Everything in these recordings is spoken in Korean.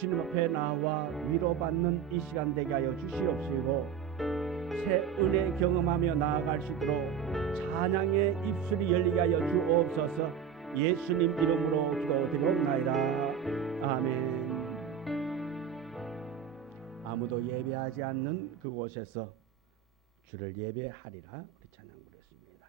주님 앞에 나와 위로받는 이 시간 되게 하여 주시옵시고 새 은혜 경험하며 나아갈 수 있도록 찬양의 입술이 열리게 하여 주옵소서. 예수님 이름으로 기도드리옵나이다. 아멘. 아무도 예배하지 않는 그곳에서 주를 예배하리라. 우리 찬양 부르겠습니다.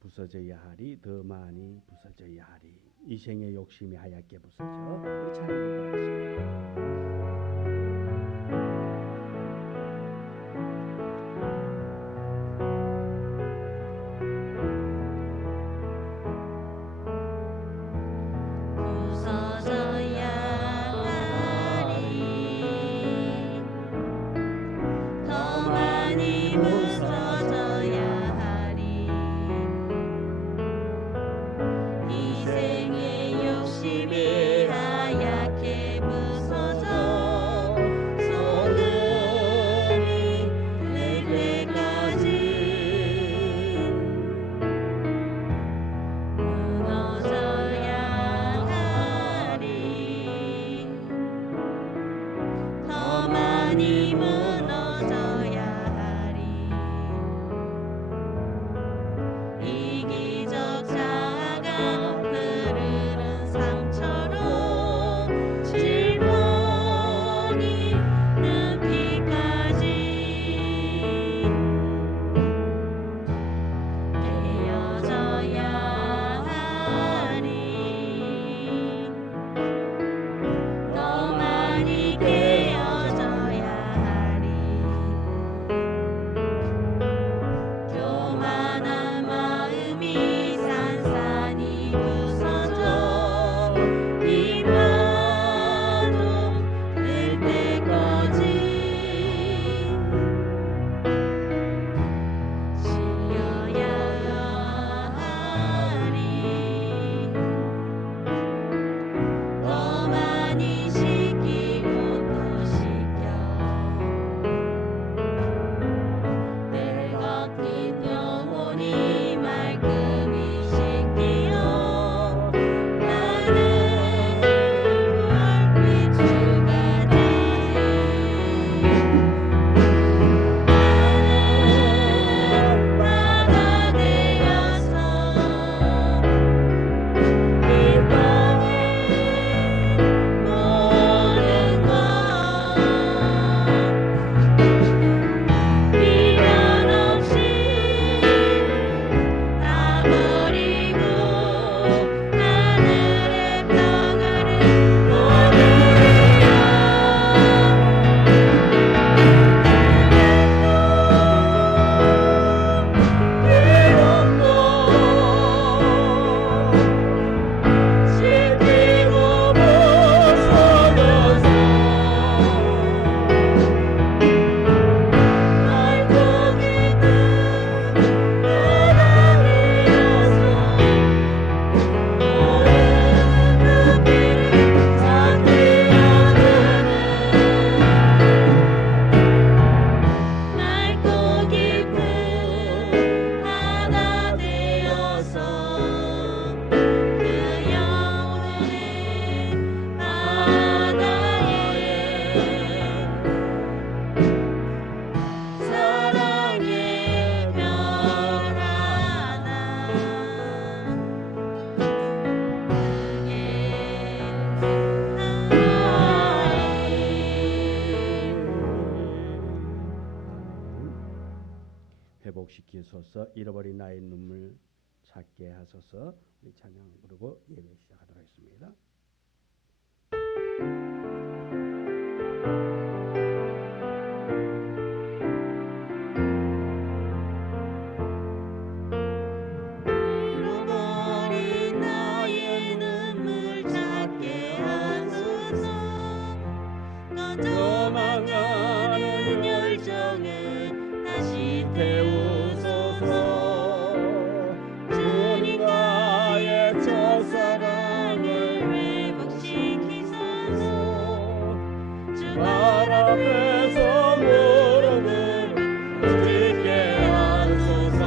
부서져야 하리, 더 많이 부서져야 하리. 이 생의 욕심이 하얗게 부서져. 우리 찬양을 하겠습니다. 깨어져야 하리. 회복시키소서. 잃어버린 나의 눈물 찾게 하소서. 우리 찬양 부르고 예배 시작하도록 하겠습니다. 잃어버린 나의 눈물 찾게 하소서. 꺼져만가는 열정을 다시 태우소서. 주님 나의 첫사랑을 회복시키소서. 주 발 앞에서 무릎을 꿇게 하소서.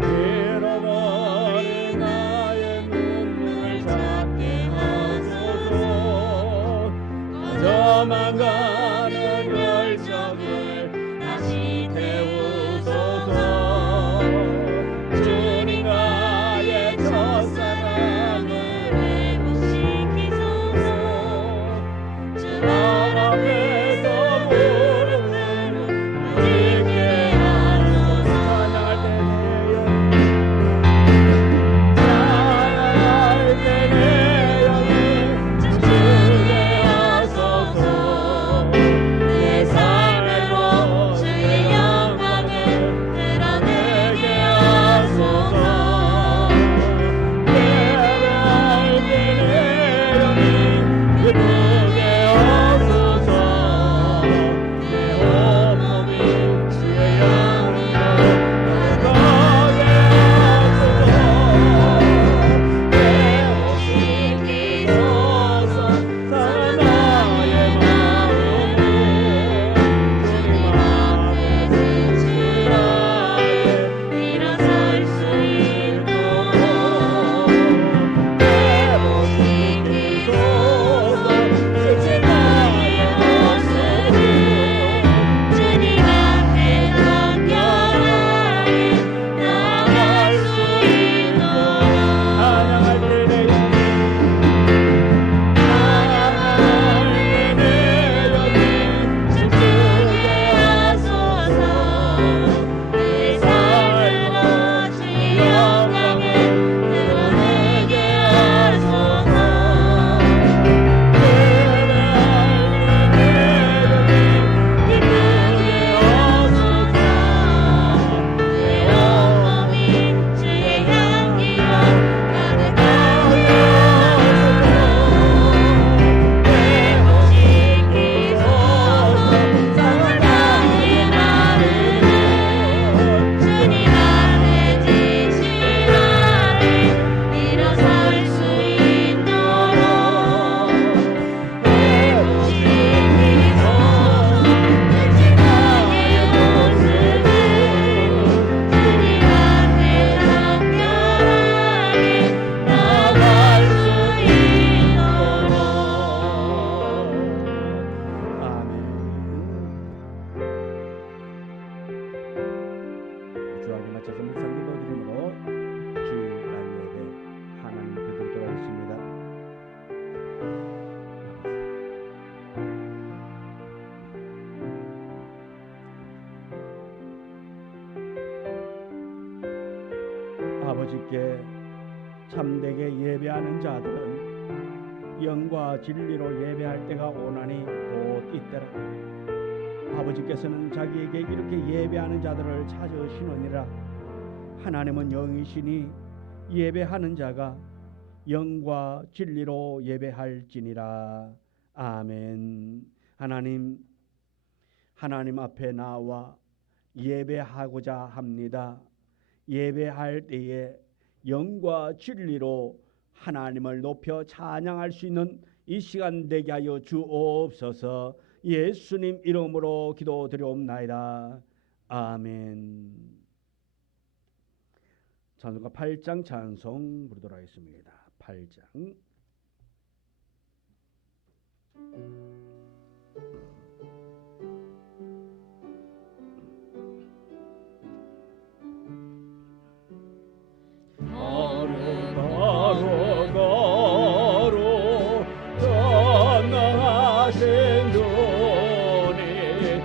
잃어버린 나의 눈물 찾게 하소서. 꺼져만 가는 열정을 다시 태우소서. 주님 나의 첫사랑을 회복시키소서. 주 발 앞에서 무릎을 꿇게 하소서. 찬양할 때 내 영이 춤추게 하소서. 내 삶으로 주의 영광을 드러내게 하소서. 예배할 때 내 영이 기쁘게 하소서. 내 온몸이 주의 영이여 가득하게 하소서. 회복시키소서. 사랑 나의 마음을 주님 앞에 진실하게 일어설 수 있도록 회복시키소서. 지친 나의 모습을 주님 앞에 정결하게 나아갈 수 있도록 찬양할 때 내 영이 춤추게 하소서. 내 삶으로 주의 영광을 드러내게 하소서. 기쁘게 하소서. 내 온몸이 주의 향기로 가득하게 하소서. 회복시키소서. 상한 나의 마음을 주님 앞에 진실하게 일어설 수 있도록 회복시키소서. 지친 나의 모습을 주님 앞에 정결하게 나아갈 수 있도록. 아멘. 주하게 맞춰서 묵상 기도드림으로 주일날 예배 하나님 되돌도록 하겠습니다. 아버지께 참되게 예배하는 자들은 영과 진리로 예배할 때가 오나니 곧 이때라. 아버지께서는 자기에게 이렇게 예배하는 자들을 찾으시느니라. 하나님은 영이시니 예배하는 자가 영과 진리로 예배할지니라. 아멘. 하나님 앞에 나와 예배하고자 합니다. 예배할 때에 영과 진리로 하나님을 높여 찬양할 수 있는 이 시간 되게 하여 주옵소서. 예수님 이름으로 기도드리옵나이다. 아멘. 찬송가 8장 찬송 부르도록 하겠습니다. 8장. 전능하신 주님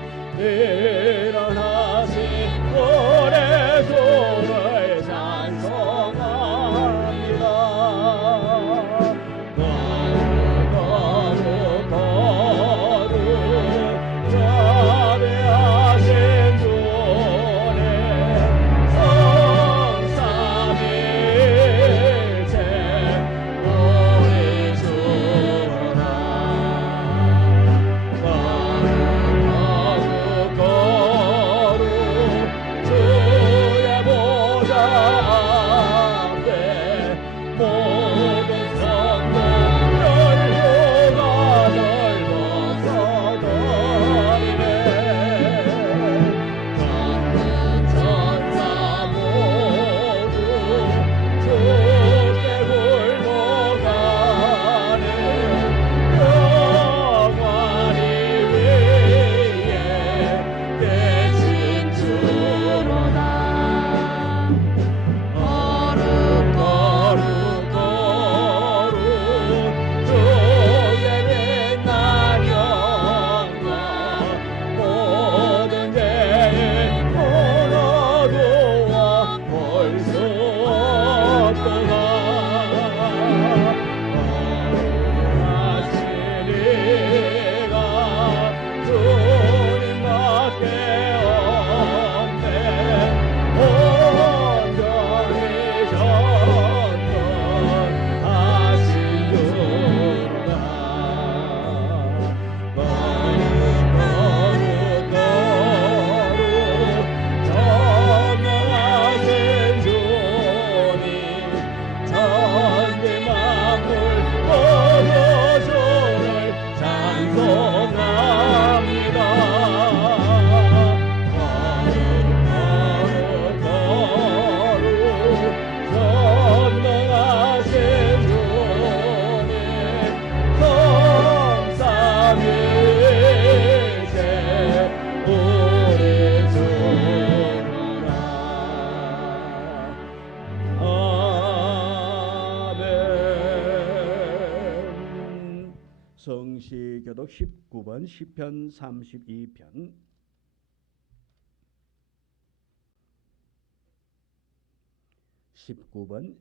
성시교독 19번 시편 32편.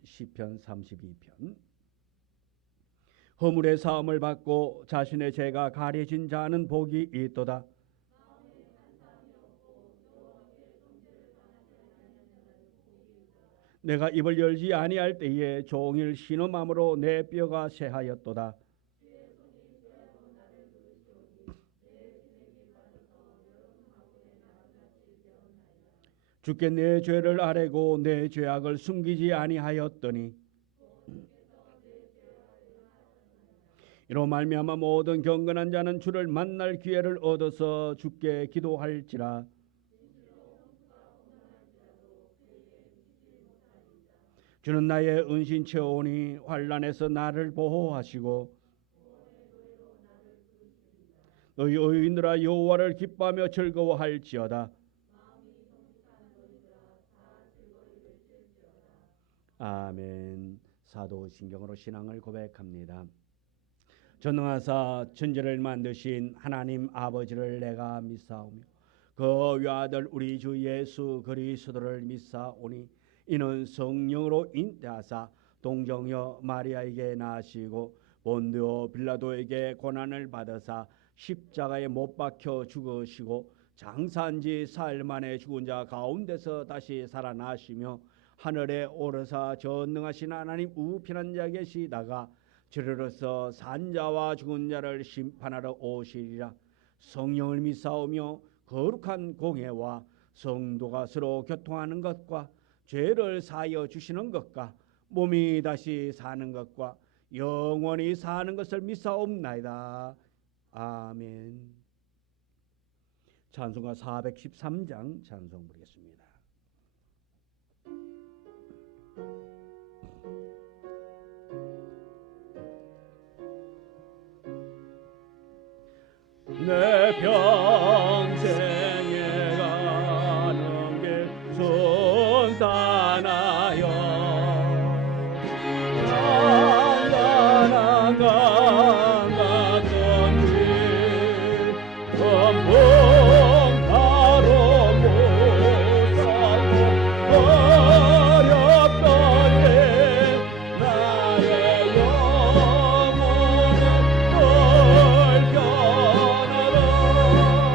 시편 32편. 허물의 사함을 받고 자신의 죄가 가려진 자는 복이 있도다. 내가 입을 열지 아니할 때에 종일 신음함으로 내 뼈가 새하였도다. 주께 내 죄를 아뢰고 내 죄악을 숨기지 아니하였더니 이로 말미암아 모든 경건한 자는 주를 만날 기회를 얻어서 주께 기도할지라. 주는 나의 은신처오니 환난에서 나를 보호하시고 너희 의인들아 여호와를 기뻐하며 즐거워할지어다. 아멘. 사도신경으로 신앙을 고백합니다. 전능하사 천지를 만드신 하나님 아버지를 내가 믿사오며 그 외아들 우리 주 예수 그리스도를 믿사오니 이는 성령으로 잉태하사 동정녀 마리아에게 나시고 본디오 빌라도에게 고난을 받으사 십자가에 못 박혀 죽으시고 장사한 지 사흘 만에 죽은 자 가운데서 다시 살아나시며 하늘에 오르사 전능하신 하나님 우편한 자 계시다가 저리로서 산자와 죽은 자를 심판하러 오시리라. 성령을 믿사오며 거룩한 공회와 성도가 서로 교통하는 것과 죄를 사하여 주시는 것과 몸이 다시 사는 것과 영원히 사는 것을 믿사옵나이다. 아멘. 찬송가 413장 찬송 부르겠습니다. 내 평생에 가는 길 순탄하여 장관한 강 같은지 금붕 바로 못 살고 어렵던데 나의 영혼은 널 변하라.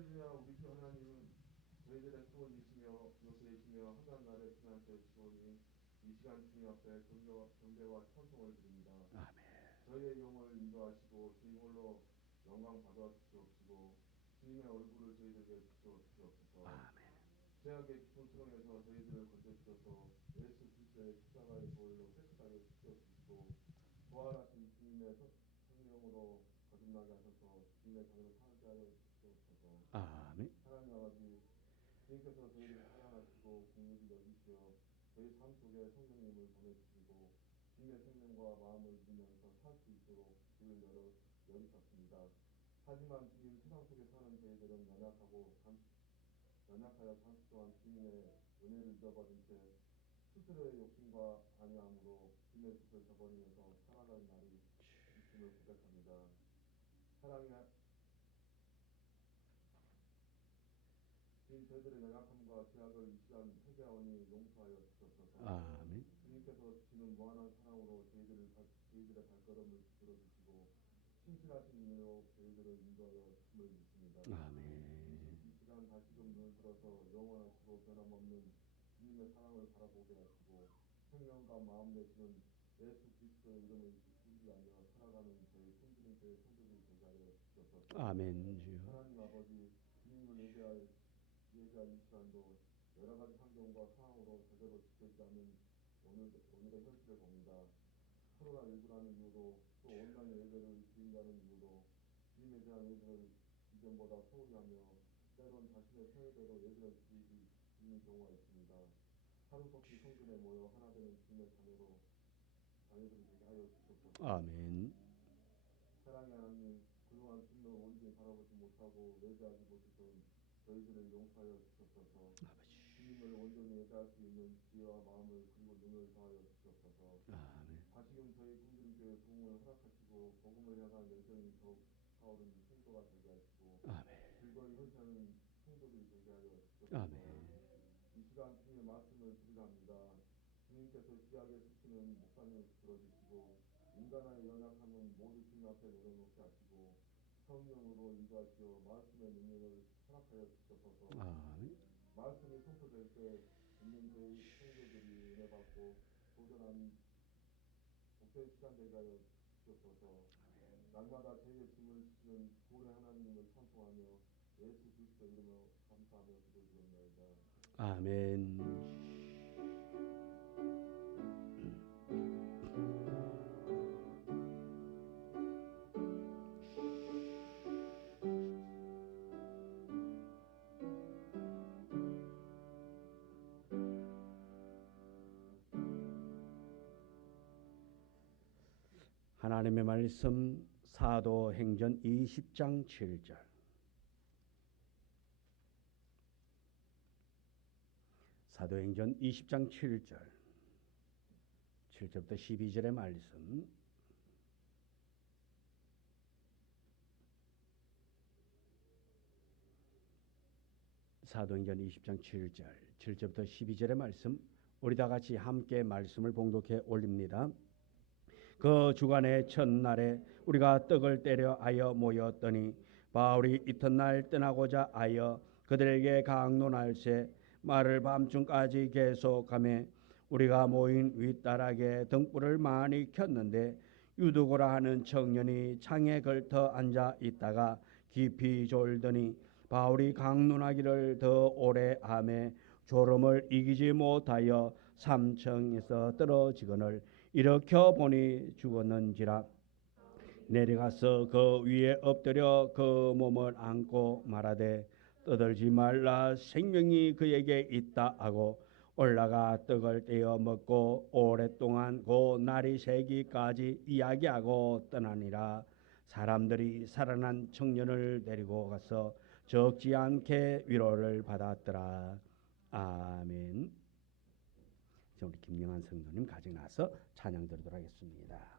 할렐루야. 우리 주 하나님은 저희들의 구원이시며 요새이시며 한간 날에 피난처 주시오니 이 시간 주님 앞에 경배와 찬송을 드립니다. 아멘. 저희의 영을 인도하시고 주님 홀로 영광 받아 주시옵시고 주님의 얼굴을 저희들에게 비춰주시옵소서. 아멘. 죄악의 깊은 수렁에서 저희들을 건져주셔서 예수 그리스도의 십자가의 보혈로 깨끗하게 씻어주시고 부활하신 주님의 성령으로 거듭나게 하셔서 주님의 자녀를 살게 하여 주시옵소서. 아멘. 하나님 아버지, 주님께서 저희를 사랑하시고 긍휼히 여기시어 저희 삶 속에 성령님을 보내주시고 주님의 생명과 마음을 믿으면서 살 수 있도록 길을 열으셨습니다. 하지만 지금 세상 속에 사는 저희들은 연약하여 잠시 동안 주님의 은혜를 잊어버린 채 스스로의 욕심과 안위함으로 주님의 뜻을 저버리면서 살아가는 날이 있음을 고백합니다. 주님, 저희들의 연약함과 죄악을 이 시간 회개하오니 용서하여 주옵소서. 아멘. 주님께서 주시는 무한한 사랑으로 저희들의 발걸음을 들어주시고 신실하신 은혜로 저희들을 인도하여 주심을 믿습니다. 아멘. 이 시간 다시금 눈을 들어서 영원하시고 변함없는 주님의 사랑을 바라보게 하시고 생명과 마음 되시는 예수 그리스도의 이름을 신비하며 살아가는 저희 손주님교회 성도들이 되게 하여 주옵소서. 아멘. 주여. 하나님 아버지, 주님을 예배할 이 시간도 여러 가지 환경과 상황으로 제대로 지켜지지 않는 오늘의 현실을 봅니다. 코로나19라는 이유로 또 온라인 예배를 드린다는 이유로 주님에 대한 예배를 이전보다 소홀히 하며 때론 자신의 편의대로 예배를 드리는 경우가 있습니다. 하루속히 성전에 모여 하나 되는 주님의 자녀들이 되게 하여 주옵소서. 아멘. 사랑의 하나님, 그동안 주님을 온전히 바라보지 못하고 예배하지 못했던 저희들을 용서하여 주옵소서. 아버지. 주님을 온전히 예배할 수 있는 지혜와 마음을 그리고 눈을 더하여 주옵소서. 아멘. 다시금 저희 꿈드림교회 부흥을 허락하시고 복음을 향한 열정이 더욱 차오르는 성도가 되게 하시고 아멘. 즐거이 헌신하는 성도들이 되게 하여 주옵소서. 아멘. 이 시간 주님의 말씀을 드리랍니다. 주님께서 귀하게 쓰시는 목사님을 들어주시고 인간의 연약함은 모두 주님 앞에 내려놓게 하시고 성령으로 인도하시어 말씀의 능력을 허락하여 주옵소서. 아멘. 말씀이 선포될 때 있는 저희 성도들이 은혜 받고 도전한 복된 시간 되게 하여 주옵소서. 날마다 저희의 짐을 지시는 구원의 하나님을 찬송하며 예수 그리스도 이름으로 감사하며 기도드립니다. 아멘. 하나님의 말씀 사도행전 20장 7절. 사도행전 20장 7절. 7절부터 12절의 말씀. 사도행전 20장 7절. 7절부터 12절의 말씀. 우리 다 같이 함께 말씀을 봉독해 올립니다. 그 주간의 첫날에 우리가 떡을 떼려 하여 모였더니 바울이 이튿날 떠나고자 하여 그들에게 강론할세 말을 밤중까지 계속하며 우리가 모인 윗다락에 등불을 많이 켰는데 유두고라 하는 청년이 창에 걸터 앉아 있다가 깊이 졸더니 바울이 강론하기를 더 오래 하며 졸음을 이기지 못하여 3층에서 떨어지거늘 일으켜 보니 죽었는지라. 내려가서 그 위에 엎드려 그 몸을 안고 말하되 떠들지 말라, 생명이 그에게 있다 하고 올라가 떡을 떼어 먹고 오랫동안 그 날이 새기까지 이야기하고 떠나니라. 사람들이 살아난 청년을 데리고 가서 적지 않게 위로를 받았더라. 아멘. 우리 김영환 성도님 가지고 나서 찬양 드리도록 하겠습니다.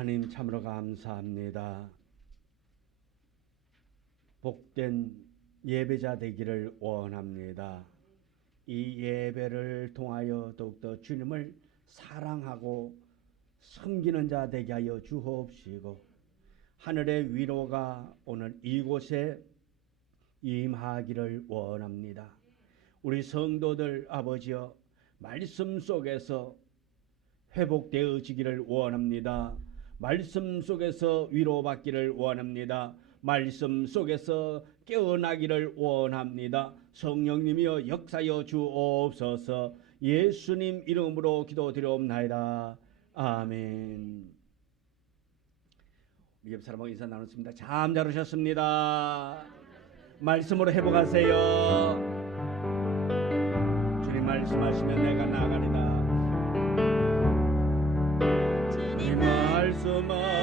하나님 참으로 감사합니다. 복된 예배자 되기를 원합니다. 이 예배를 통하여 더욱더 주님을 사랑하고 섬기는 자 되게 하여 주옵시고 하늘의 위로가 오늘 이곳에 임하기를 원합니다. 우리 성도들 아버지여 말씀 속에서 회복되어지기를 원합니다. 말씀 속에서 위로받기를 원합니다. 말씀 속에서 깨어나기를 원합니다. 성령님이여 역사여 주옵소서. 예수님 이름으로 기도드리옵나이다. 아멘. 우리 옆 사람하고 인사 나눴습니다. 잠자르셨습니다. 말씀으로 회복하세요. 주님 말씀하시면 내가 나가리다. 주님 말씀하시면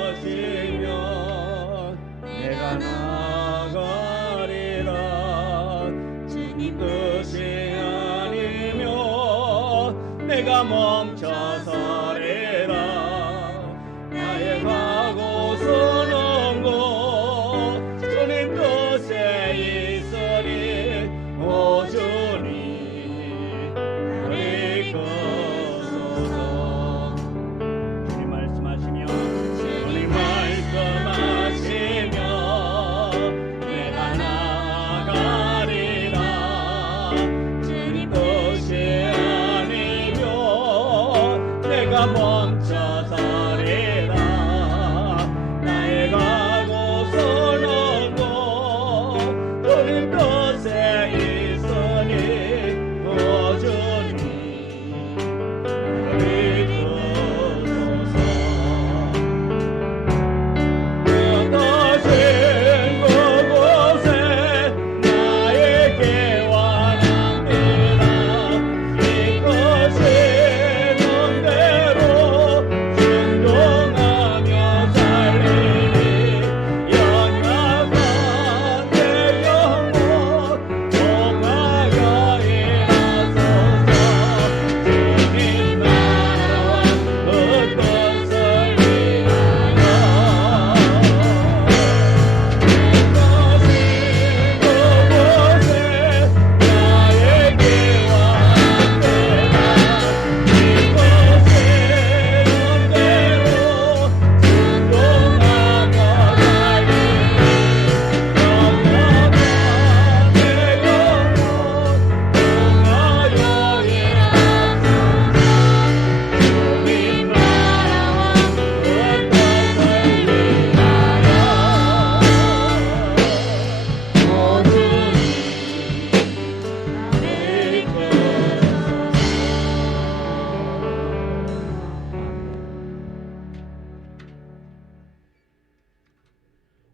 내가 나가리라. 주님 뜻이 아니면 내가 멈춰서리라. 나의 가고 서는 곳 주님 뜻에 있으리. 오 주님 나를 이끄소서. 주님 말씀하시면 내가 나가리라. 주님 뜻이 아니면 내가 멈춰서리라. 나의 가고 서는 곳 주님 뜻에 있으니. 오 주님 나를 이끄소서. 다신 그곳에 나에게 원합니다. 이끄시는 대로 순종하며 살리니. 연약한 내 영혼 통하여 일하소서. 주님 나라와 그 뜻을 위하여.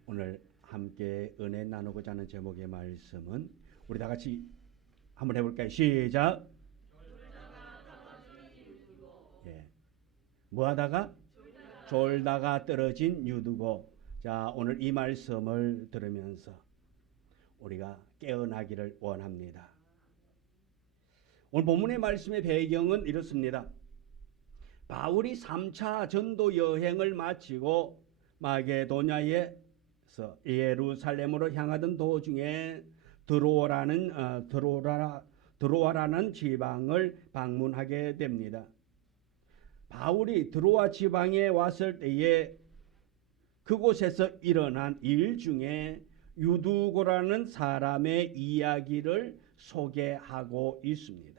오늘 함께 은혜 나누고자 하는 제목의 말씀은 우리 다 같이 한번 해볼까요? 시작. 예. 뭐하다가? 졸다가 떨어진 유두고. 자, 오늘 이 말씀을 들으면서 우리가 깨어나기를 원합니다. 오늘 본문의 말씀의 배경은 이렇습니다. 바울이 3차 전도 여행을 마치고 마게도냐에서 예루살렘으로 향하던 도중에 드로아라는 지방을 방문하게 됩니다. 바울이 드로아 지방에 왔을 때에 그곳에서 일어난 일 중에 유두고라는 사람의 이야기를 소개하고 있습니다.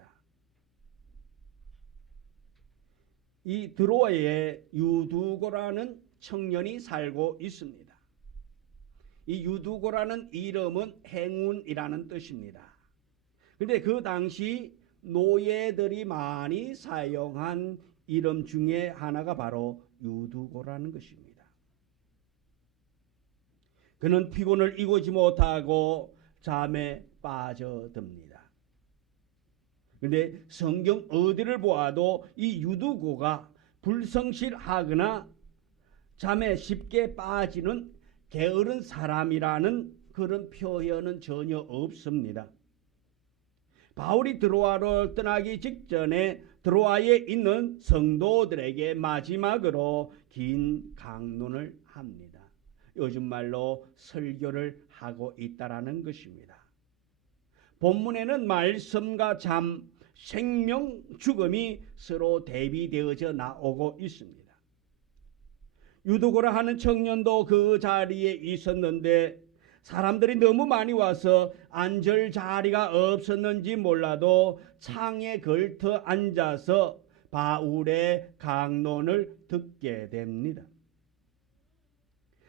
이 드로아에 유두고라는 청년이 살고 있습니다. 이 유두고라는 이름은 행운이라는 뜻입니다. 그런데 그 당시 노예들이 많이 사용한 이름 중에 하나가 바로 유두고라는 것입니다. 그는 피곤을 이기지 못하고 잠에 빠져듭니다. 그런데 성경 어디를 보아도 이 유두고가 불성실하거나 잠에 쉽게 빠지는 게으른 사람이라는 그런 표현은 전혀 없습니다. 바울이 드로아를 떠나기 직전에 드로아에 있는 성도들에게 마지막으로 긴 강론을 합니다. 요즘 말로 설교를 하고 있다라는 것입니다. 본문에는 말씀과 잠, 생명, 죽음이 서로 대비되어져 나오고 있습니다. 유두고라 하는 청년도 그 자리에 있었는데 사람들이 너무 많이 와서 앉을 자리가 없었는지 몰라도 창에 걸터 앉아서 바울의 강론을 듣게 됩니다.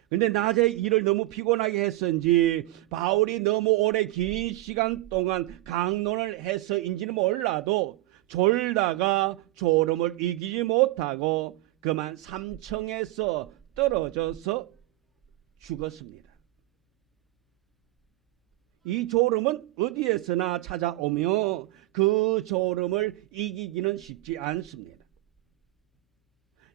근데 낮에 일을 너무 피곤하게 했는지 바울이 너무 오래 긴 시간 동안 강론을 해서인지는 몰라도 졸다가 졸음을 이기지 못하고 그만 3층에서 떨어져서 죽었습니다. 이 졸음은 어디에서나 찾아오며 그 졸음을 이기기는 쉽지 않습니다.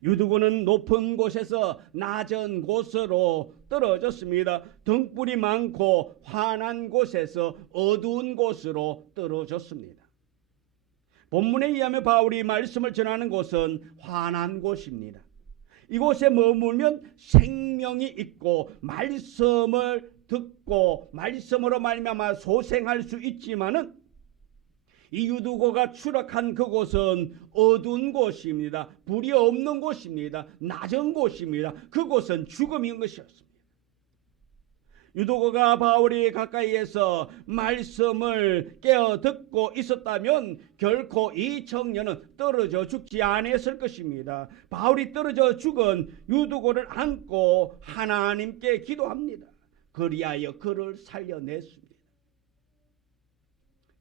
유두고는 높은 곳에서 낮은 곳으로 떨어졌습니다. 등불이 많고 환한 곳에서 어두운 곳으로 떨어졌습니다. 본문에 의하면 바울이 말씀을 전하는 곳은 환한 곳입니다. 이곳에 머물면 생명이 있고 말씀을 듣고 말씀으로 말미암아 소생할 수 있지만은 이 유두고가 추락한 그곳은 어두운 곳입니다. 불이 없는 곳입니다. 낮은 곳입니다. 그곳은 죽음인 것이었습니다. 유두고가 바울이 가까이에서 말씀을 깨어 듣고 있었다면 결코 이 청년은 떨어져 죽지 않았을 것입니다. 바울이 떨어져 죽은 유두고를 안고 하나님께 기도합니다. 그리하여 그를 살려냈습니다.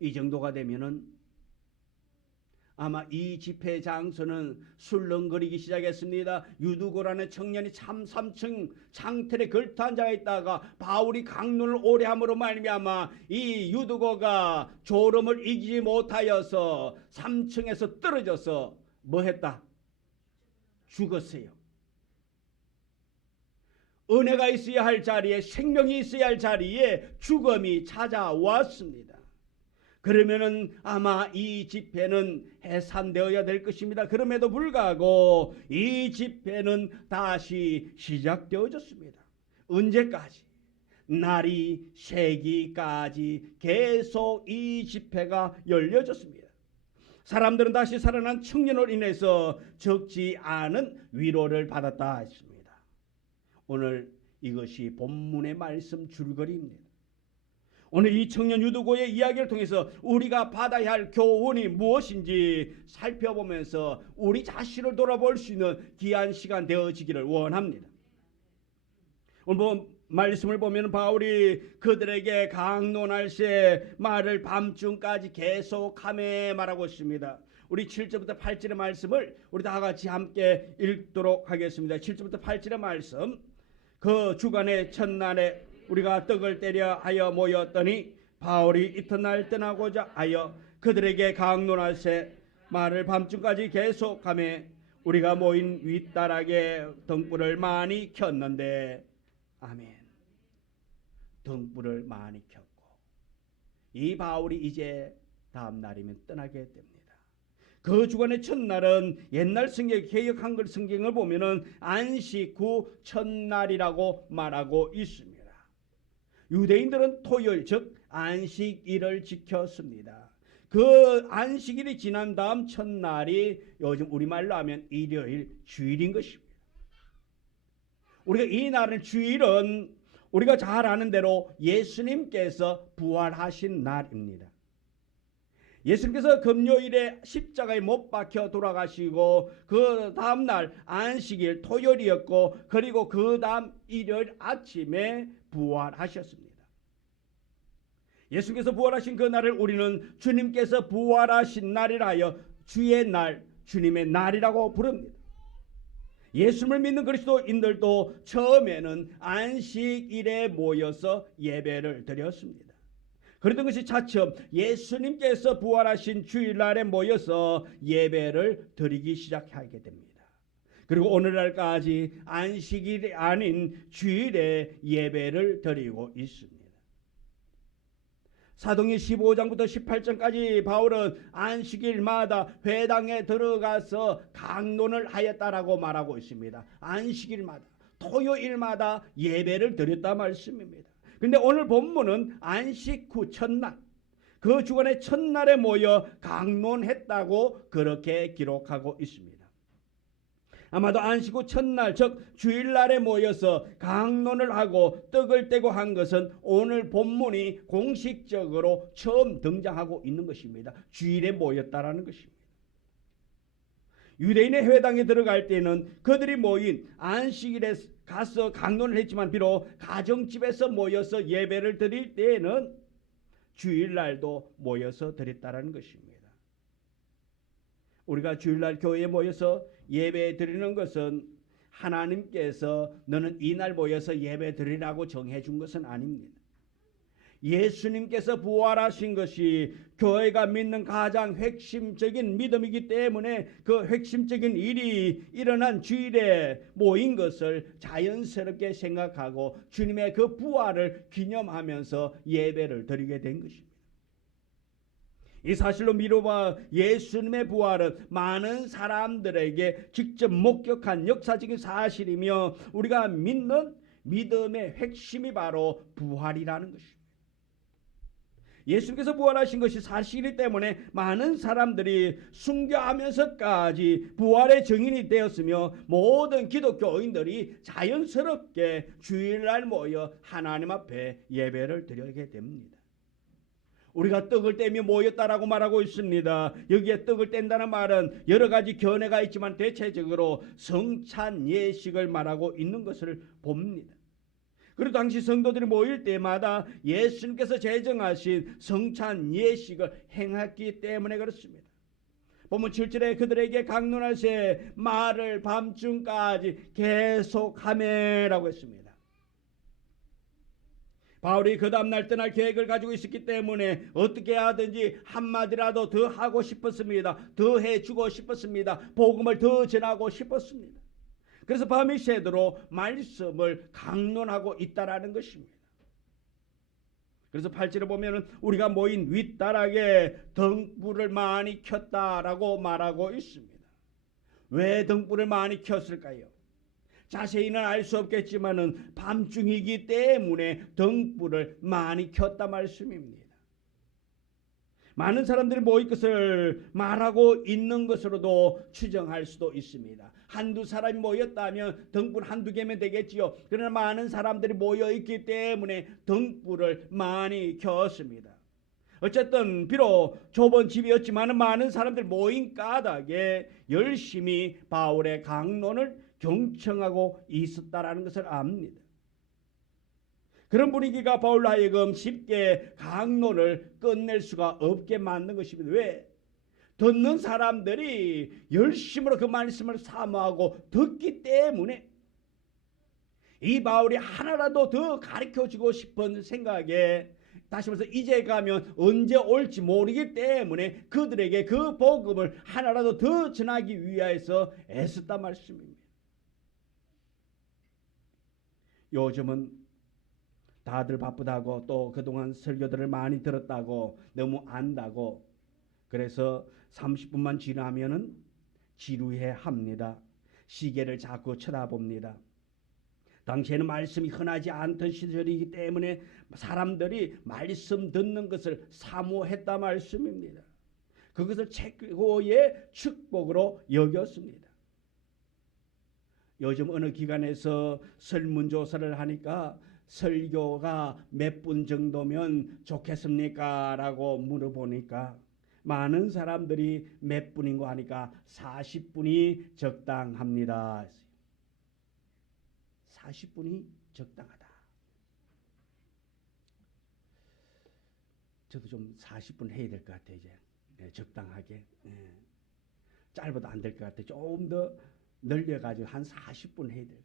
이 정도가 되면은 아마 이 집회 장소는 술렁거리기 시작했습니다. 유두고라는 청년이 참 3층 창틀에 걸터 앉아 있다가 바울이 강론을 오래 함으로 말미암아 이 유두고가 졸음을 이기지 못하여서 3층에서 떨어져서 뭐 했다? 죽었어요. 은혜가 있어야 할 자리에, 생명이 있어야 할 자리에 죽음이 찾아왔습니다. 그러면은 아마 이 집회는 해산되어야 될 것입니다. 그럼에도 불구하고 이 집회는 다시 시작되어졌습니다. 언제까지? 날이 새기까지 계속 이 집회가 열려졌습니다. 사람들은 다시 살아난 청년으로 인해서 적지 않은 위로를 받았다 했습니다. 오늘 이것이 본문의 말씀 줄거리입니다. 오늘 이 청년 유두고의 이야기를 통해서 우리가 받아야 할 교훈이 무엇인지 살펴보면서 우리 자신을 돌아볼 수 있는 귀한 시간 되어지기를 원합니다. 오늘 말씀을 보면 바울이 그들에게 강론할 새 말을 밤중까지 계속하며 말하고 있습니다. 우리 7절부터 8절의 말씀을 우리 다 같이 함께 읽도록 하겠습니다. 7절부터 8절의 말씀. 그 주간의 첫날에 우리가 떡을 때려 하여 모였더니 바울이 이튿날 떠나고자 하여 그들에게 강론할새 말을 밤중까지 계속하며 우리가 모인 윗다락에 등불을 많이 켰는데 아멘. 등불을 많이 켰고 이 바울이 이제 다음 날이면 떠나게 됩니다. 그 주간의 첫날은 옛날 성경 개역 한글 성경을 보면은 안식 후 첫날이라고 말하고 있습니다. 유대인들은 토요일 즉 안식일을 지켰습니다. 그 안식일이 지난 다음 첫날이 요즘 우리말로 하면 일요일 주일인 것입니다. 우리가 이 날은 주일은 우리가 잘 아는 대로 예수님께서 부활하신 날입니다. 예수님께서 금요일에 십자가에 못 박혀 돌아가시고 그 다음 날 안식일 토요일이었고 그리고 그 다음 일요일 아침에 부활하셨습니다. 예수님께서 부활하신 그 날을 우리는 주님께서 부활하신 날이라 하여 주의 날, 주님의 날이라고 부릅니다. 예수님을 믿는 그리스도인들도 처음에는 안식일에 모여서 예배를 드렸습니다. 그랬던 것이 차츰 예수님께서 부활하신 주일날에 모여서 예배를 드리기 시작하게 됩니다. 그리고 오늘날까지 안식일이 아닌 주일에 예배를 드리고 있습니다. 사도행 15장부터 18장까지 바울은 안식일마다 회당에 들어가서 강론을 하였다라고 말하고 있습니다. 안식일마다, 토요일마다 예배를 드렸다 말씀입니다. 근데 오늘 본문은 안식 후 첫날, 그 주간의 첫날에 모여 강론했다고 그렇게 기록하고 있습니다. 아마도 안식 후 첫날, 즉 주일날에 모여서 강론을 하고 떡을 떼고 한 것은 오늘 본문이 공식적으로 처음 등장하고 있는 것입니다. 주일에 모였다라는 것입니다. 유대인의 회당에 들어갈 때는 그들이 모인 안식일에 가서 강론을 했지만 비록 가정집에서 모여서 예배를 드릴 때에는 주일날도 모여서 드렸다라는 것입니다. 우리가 주일날 교회에 모여서 예배 드리는 것은 하나님께서 너는 이날 모여서 예배 드리라고 정해 준 것은 아닙니다. 예수님께서 부활하신 것이 교회가 믿는 가장 핵심적인 믿음이기 때문에 그 핵심적인 일이 일어난 주일에 모인 것을 자연스럽게 생각하고 주님의 그 부활을 기념하면서 예배를 드리게 된 것입니다. 이 사실로 미루어 예수님의 부활은 많은 사람들에게 직접 목격한 역사적인 사실이며 우리가 믿는 믿음의 핵심이 바로 부활이라는 것입니다. 예수님께서 부활하신 것이 사실이기 때문에 많은 사람들이 순교하면서까지 부활의 증인이 되었으며 모든 기독교인들이 자연스럽게 주일날 모여 하나님 앞에 예배를 드리게 됩니다. 우리가 떡을 떼며 모였다라고 말하고 있습니다. 여기에 떡을 뗀다는 말은 여러 가지 견해가 있지만 대체적으로 성찬 예식을 말하고 있는 것을 봅니다. 그리고 당시 성도들이 모일 때마다 예수님께서 제정하신 성찬 예식을 행했기 때문에 그렇습니다. 보면 7절에 그들에게 강론하세 말을 밤중까지 계속하매라고 했습니다. 바울이 그 다음날 떠날 계획을 가지고 있었기 때문에 어떻게 하든지 한마디라도 더 하고 싶었습니다. 더 해주고 싶었습니다. 복음을 더 전하고 싶었습니다. 그래서 밤이 새도록 말씀을 강론하고 있다라는 것입니다. 그래서 8절에 보면은 우리가 모인 윗다락에 등불을 많이 켰다라고 말하고 있습니다. 왜 등불을 많이 켰을까요? 자세히는 알 수 없겠지만은 밤중이기 때문에 등불을 많이 켰다 말씀입니다. 많은 사람들이 모일 것을 말하고 있는 것으로도 추정할 수도 있습니다. 한두 사람이 모였다면 등불 한두 개면 되겠지요. 그러나 많은 사람들이 모여 있기 때문에 등불을 많이 켰습니다. 어쨌든 비록 좁은 집이었지만 많은 사람들이 모인 까닭에 열심히 바울의 강론을 경청하고 있었다라는 것을 압니다. 그런 분위기가 바울로 하여금 쉽게 강론을 끝낼 수가 없게 만든 것입니다. 왜? 듣는 사람들이 열심으로 그 말씀을 사모하고 듣기 때문에 이 바울이 하나라도 더 가르쳐주고 싶은 생각에 다시 말해서 이제 가면 언제 올지 모르기 때문에 그들에게 그 복음을 하나라도 더 전하기 위하여서 애썼단 말씀입니다. 요즘은 다들 바쁘다고 또 그동안 설교들을 많이 들었다고 너무 안다고 그래서 30분만 지나면은 지루해 합니다. 시계를 자꾸 쳐다봅니다. 당시에는 말씀이 흔하지 않던 시절이기 때문에 사람들이 말씀 듣는 것을 사모했다 말씀입니다. 그것을 최고의 축복으로 여겼습니다. 요즘 어느 기관에서 설문조사를 하니까 설교가 몇 분 정도면 좋겠습니까? 라고 물어보니까 많은 사람들이 몇 분인고 하니까 40분이 적당합니다. 40분이 적당하다. 저도 좀 40분 해야 될 것 같아요. 이제 적당하게. 짧아도 안 될 것 같아요. 좀 더 늘려가지고 한 40분 해야 돼요.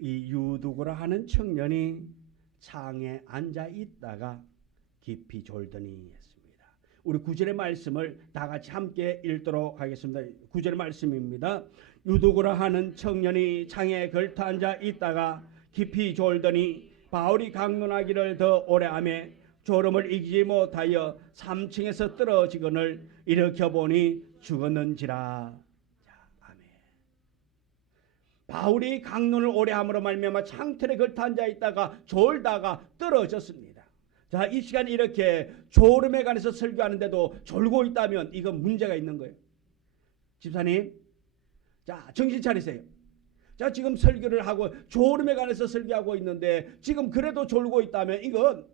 이 유두고라 하는 청년이 창에 앉아 있다가 깊이 졸더니 했습니다. 우리 9절의 말씀을 다 같이 함께 읽도록 하겠습니다. 9절의 말씀입니다. 유두고라 하는 청년이 창에 걸터 앉아 있다가 깊이 졸더니 바울이 강론하기를 더 오래하며 졸음을 이기지 못하여 3층에서 떨어지거늘 일으켜보니 죽었는지라. 자, 아멘. 바울이 강론을 오래함으로 말미암아 창틀에 걸터 앉아 있다가 졸다가 떨어졌습니다. 자, 이 시간 이렇게 졸음에 관해서 설교하는데도 졸고 있다면 이건 문제가 있는 거예요. 집사님, 자, 정신 차리세요. 자, 지금 설교를 하고 졸음에 관해서 설교하고 있는데 지금 그래도 졸고 있다면 이건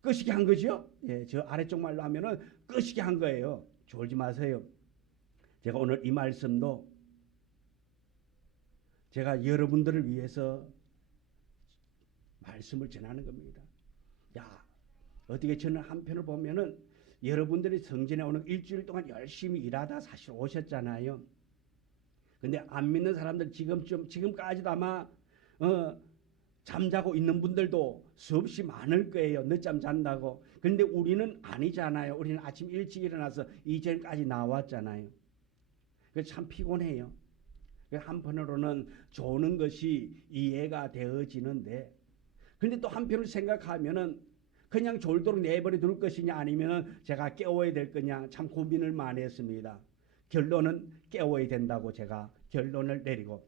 끄시게 한 거죠? 예, 저 아래쪽 말로 하면은 끄시게 한 거예요. 졸지 마세요. 제가 오늘 이 말씀도 제가 여러분들을 위해서 말씀을 전하는 겁니다. 야, 어떻게 저는 한편을 보면은 여러분들이 성전에 오는 일주일 동안 열심히 일하다 사실 오셨잖아요. 근데 안 믿는 사람들 지금까지도 아마 잠자고 있는 분들도 수없이 많을 거예요. 늦잠 잔다고. 근데 우리는 아니잖아요. 우리는 아침 일찍 일어나서 이전까지 나왔잖아요. 그래서 참 피곤해요. 한편으로는 조는 것이 이해가 되어지는데, 근데 또 한편으로 생각하면은 그냥 졸도록 내버려 둘 것이냐 아니면은 제가 깨워야 될 거냐 참 고민을 많이 했습니다. 결론은 깨워야 된다고 제가 결론을 내리고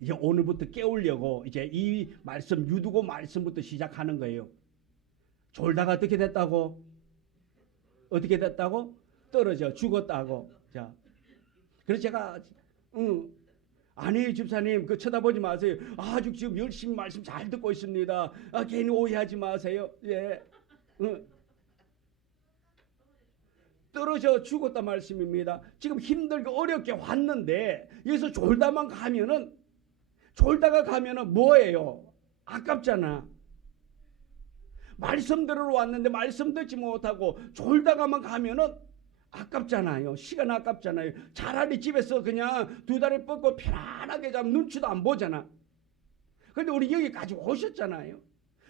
이제 오늘부터 깨우려고 이제 이 말씀 유두고 말씀부터 시작하는 거예요. 졸다가 어떻게 됐다고? 어떻게 됐다고? 떨어져 죽었다고. 자, 그래서 제가 아니 집사님 그 쳐다보지 마세요. 아주 지금 열심히 말씀 잘 듣고 있습니다. 괜히 오해하지 마세요. 예, 떨어져 죽었다 말씀입니다. 지금 힘들게 어렵게 왔는데 여기서 졸다가 가면은 뭐예요? 아깝잖아. 말씀 들으러 왔는데 말씀 듣지 못하고 졸다가만 가면은 아깝잖아요. 시간 아깝잖아요. 차라리 집에서 그냥 두 다리 뻗고 편안하게 자면 눈치도 안 보잖아. 그런데 우리 여기까지 오셨잖아요.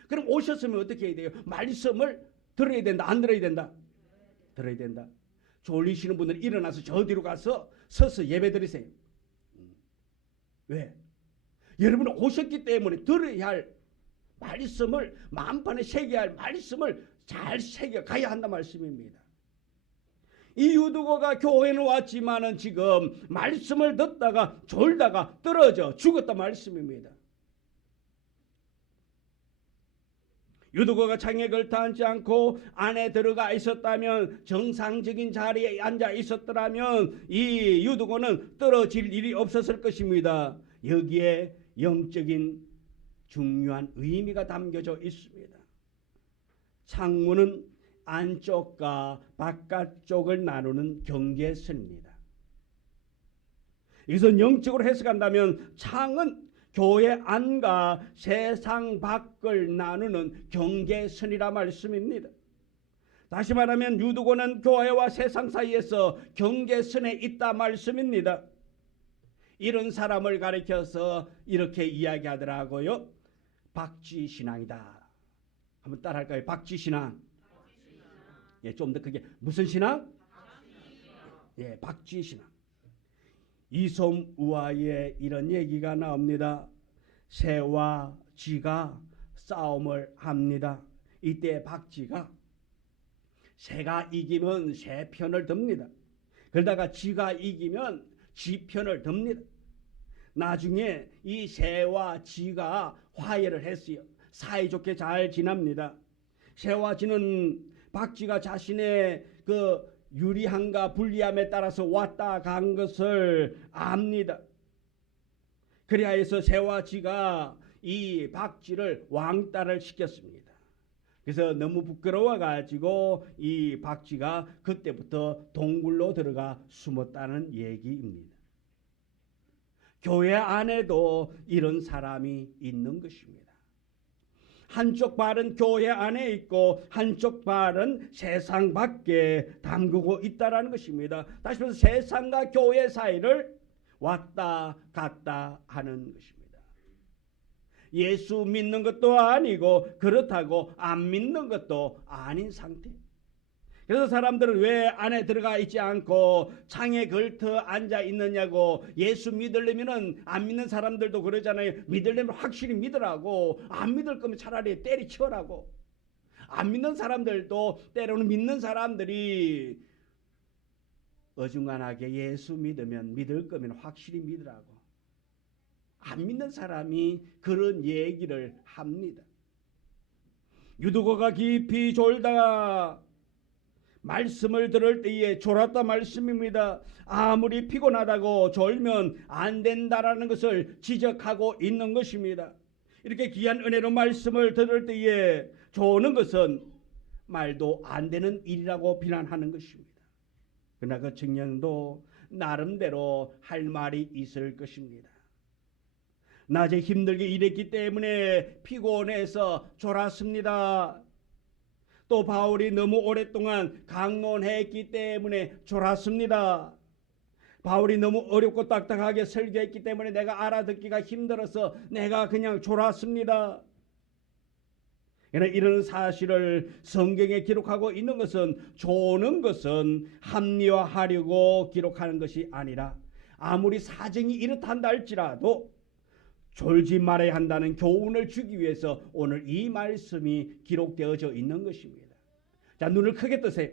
그럼 오셨으면 어떻게 해야 돼요? 말씀을 들어야 된다. 안 들어야 된다? 들어야 된다. 졸리시는 분들은 일어나서 저 뒤로 가서 서서 예배 드리세요. 왜? 여러분은 오셨기 때문에 들어야 할 말씀을 마음판에 새겨야 할 말씀을 잘 새겨가야 한다 말씀입니다. 이 유두고가 교회는 왔지만은 지금 말씀을 듣다가 졸다가 떨어져 죽었다 말씀입니다. 유두고가 창에 걸터 앉지 않고 안에 들어가 있었다면, 정상적인 자리에 앉아 있었더라면 이 유두고는 떨어질 일이 없었을 것입니다. 여기에 영적인 중요한 의미가 담겨져 있습니다. 창문은 안쪽과 바깥쪽을 나누는 경계선입니다. 여기서 영적으로 해석한다면 창은 교회 안과 세상 밖을 나누는 경계선이라 말씀입니다. 다시 말하면 유두고는 교회와 세상 사이에서 경계선에 있다 말씀입니다. 이런 사람을 가리켜서 이렇게 이야기하더라고요. 박쥐신앙이다. 한번 따라할까요? 박쥐신앙. 예, 좀 더 크게. 무슨 신앙? 예, 박쥐신앙. 이솜우화에 이런 얘기가 나옵니다. 새와 쥐가 싸움을 합니다. 이때 박쥐가 새가 이기면 새 편을 듭니다. 그러다가 쥐가 이기면 쥐 편을 듭니다. 나중에 이 새와 쥐가 화해를 했어요. 사이좋게 잘 지납니다. 새와 쥐는 박쥐가 자신의 그 유리함과 불리함에 따라서 왔다 간 것을 압니다. 그리하여서 새와 쥐가 이 박쥐를 왕따를 시켰습니다. 그래서 너무 부끄러워 가지고 이 박쥐가 그때부터 동굴로 들어가 숨었다는 얘기입니다. 교회 안에도 이런 사람이 있는 것입니다. 한쪽 발은 교회 안에 있고 한쪽 발은 세상 밖에 담그고 있다라는 것입니다. 다시 말해서 세상과 교회 사이를 왔다 갔다 하는 것입니다. 예수 믿는 것도 아니고 그렇다고 안 믿는 것도 아닌 상태. 그래서 사람들은 왜 안에 들어가 있지 않고 창에 걸터 앉아 있느냐고. 예수 믿으려면은, 안 믿는 사람들도 그러잖아요. 믿으려면 확실히 믿으라고. 안 믿을 거면 차라리 때리치워라고. 안 믿는 사람들도 때로는 믿는 사람들이 어중간하게 예수 믿으면, 믿을 거면 확실히 믿으라고. 안 믿는 사람이 그런 얘기를 합니다. 유두고가 깊이 졸다가 말씀을 들을 때에 졸았다 말씀입니다. 아무리 피곤하다고 졸면 안 된다라는 것을 지적하고 있는 것입니다. 이렇게 귀한 은혜로 말씀을 들을 때에 조는 것은 말도 안 되는 일이라고 비난하는 것입니다. 그러나 그 청년도 나름대로 할 말이 있을 것입니다. 낮에 힘들게 일했기 때문에 피곤해서 졸았습니다. 또 바울이 너무 오랫동안 강론했기 때문에 졸았습니다. 바울이 너무 어렵고 딱딱하게 설교했기 때문에 내가 알아듣기가 힘들어서 내가 그냥 졸았습니다. 이런 사실을 성경에 기록하고 있는 것은, 조는 것은 합리화하려고 기록하는 것이 아니라 아무리 사정이 이렇단다 할지라도 졸지 말아야 한다는 교훈을 주기 위해서 오늘 이 말씀이 기록되어져 있는 것입니다. 자, 눈을 크게 뜨세요.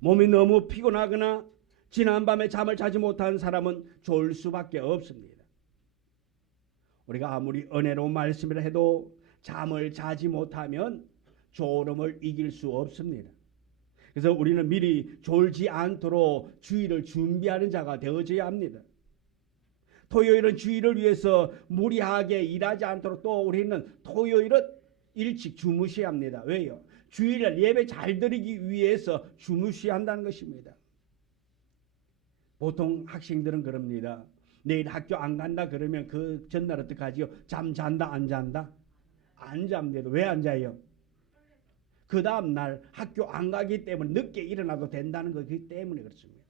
몸이 너무 피곤하거나 지난밤에 잠을 자지 못한 사람은 졸 수밖에 없습니다. 우리가 아무리 은혜로운 말씀을 해도 잠을 자지 못하면 졸음을 이길 수 없습니다. 그래서 우리는 미리 졸지 않도록 주일을 준비하는 자가 되어져야 합니다. 토요일은 주일을 위해서 무리하게 일하지 않도록 또 우리는 토요일은 일찍 주무셔야 합니다. 왜요? 주일날 예배 잘 드리기 위해서 주무셔야 한다는 것입니다. 보통 학생들은 그럽니다. 내일 학교 안 간다 그러면 그 전날 어떡하지요? 잠 잔다 안 잔다? 안 잡니다. 왜 안 자요? 그 다음날 학교 안 가기 때문에 늦게 일어나도 된다는 거기 때문에 그렇습니다.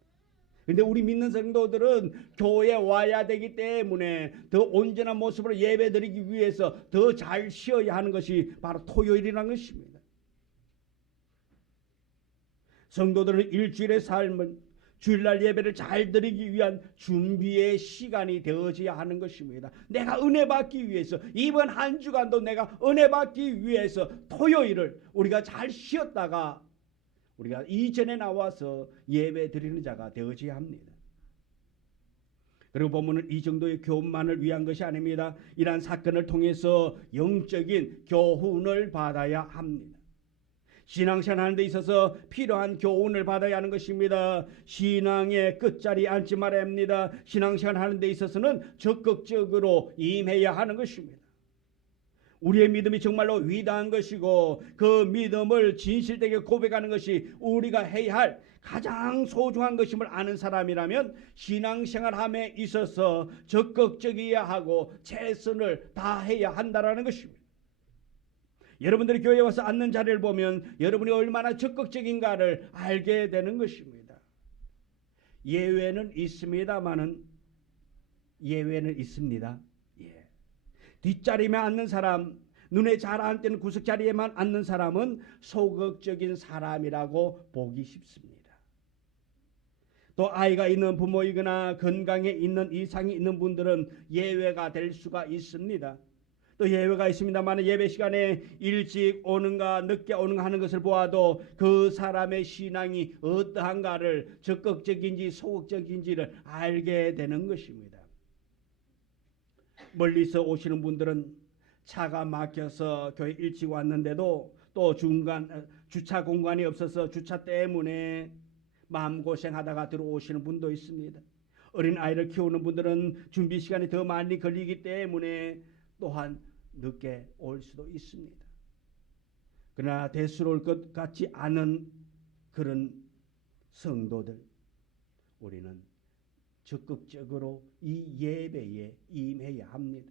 근데 우리 믿는 성도들은 교회에 와야 되기 때문에 더 온전한 모습으로 예배 드리기 위해서 더 잘 쉬어야 하는 것이 바로 토요일이라는 것입니다. 성도들은 일주일의 삶은 주일날 예배를 잘 드리기 위한 준비의 시간이 되어져야 하는 것입니다. 내가 은혜 받기 위해서, 이번 한 주간도 내가 은혜 받기 위해서 토요일을 우리가 잘 쉬었다가 우리가 이전에 나와서 예배 드리는 자가 되어져야 합니다. 그리고 보면은 이 정도의 교훈만을 위한 것이 아닙니다. 이러한 사건을 통해서 영적인 교훈을 받아야 합니다. 신앙생활 하는 데 있어서 필요한 교훈을 받아야 하는 것입니다. 신앙의 끝자리에 앉지 말아야 합니다. 신앙생활 하는 데 있어서는 적극적으로 임해야 하는 것입니다. 우리의 믿음이 정말로 위대한 것이고 그 믿음을 진실되게 고백하는 것이 우리가 해야 할 가장 소중한 것임을 아는 사람이라면 신앙생활함에 있어서 적극적이어야 하고 최선을 다해야 한다는 것입니다. 여러분들이 교회에 와서 앉는 자리를 보면 여러분이 얼마나 적극적인가를 알게 되는 것입니다. 예외는 있습니다만은 예외는 있습니다. 예. 뒷자리에 앉는 사람, 눈에 잘 안 띄는 구석자리에만 앉는 사람은 소극적인 사람이라고 보기 쉽습니다. 또 아이가 있는 부모이거나 건강에 있는 이상이 있는 분들은 예외가 될 수가 있습니다. 또 예외가 있습니다만 예배 시간에 일찍 오는가 늦게 오는가 하는 것을 보아도 그 사람의 신앙이 어떠한가를 적극적인지 소극적인지를 알게 되는 것입니다. 멀리서 오시는 분들은 차가 막혀서 교회 일찍 왔는데도 또 중간 주차 공간이 없어서 주차 때문에 마음고생하다가 들어오시는 분도 있습니다. 어린 아이를 키우는 분들은 준비 시간이 더 많이 걸리기 때문에 또한 늦게 올 수도 있습니다. 그러나 대수로울 것 같지 않은 그런 성도들, 우리는 적극적으로 이 예배에 임해야 합니다.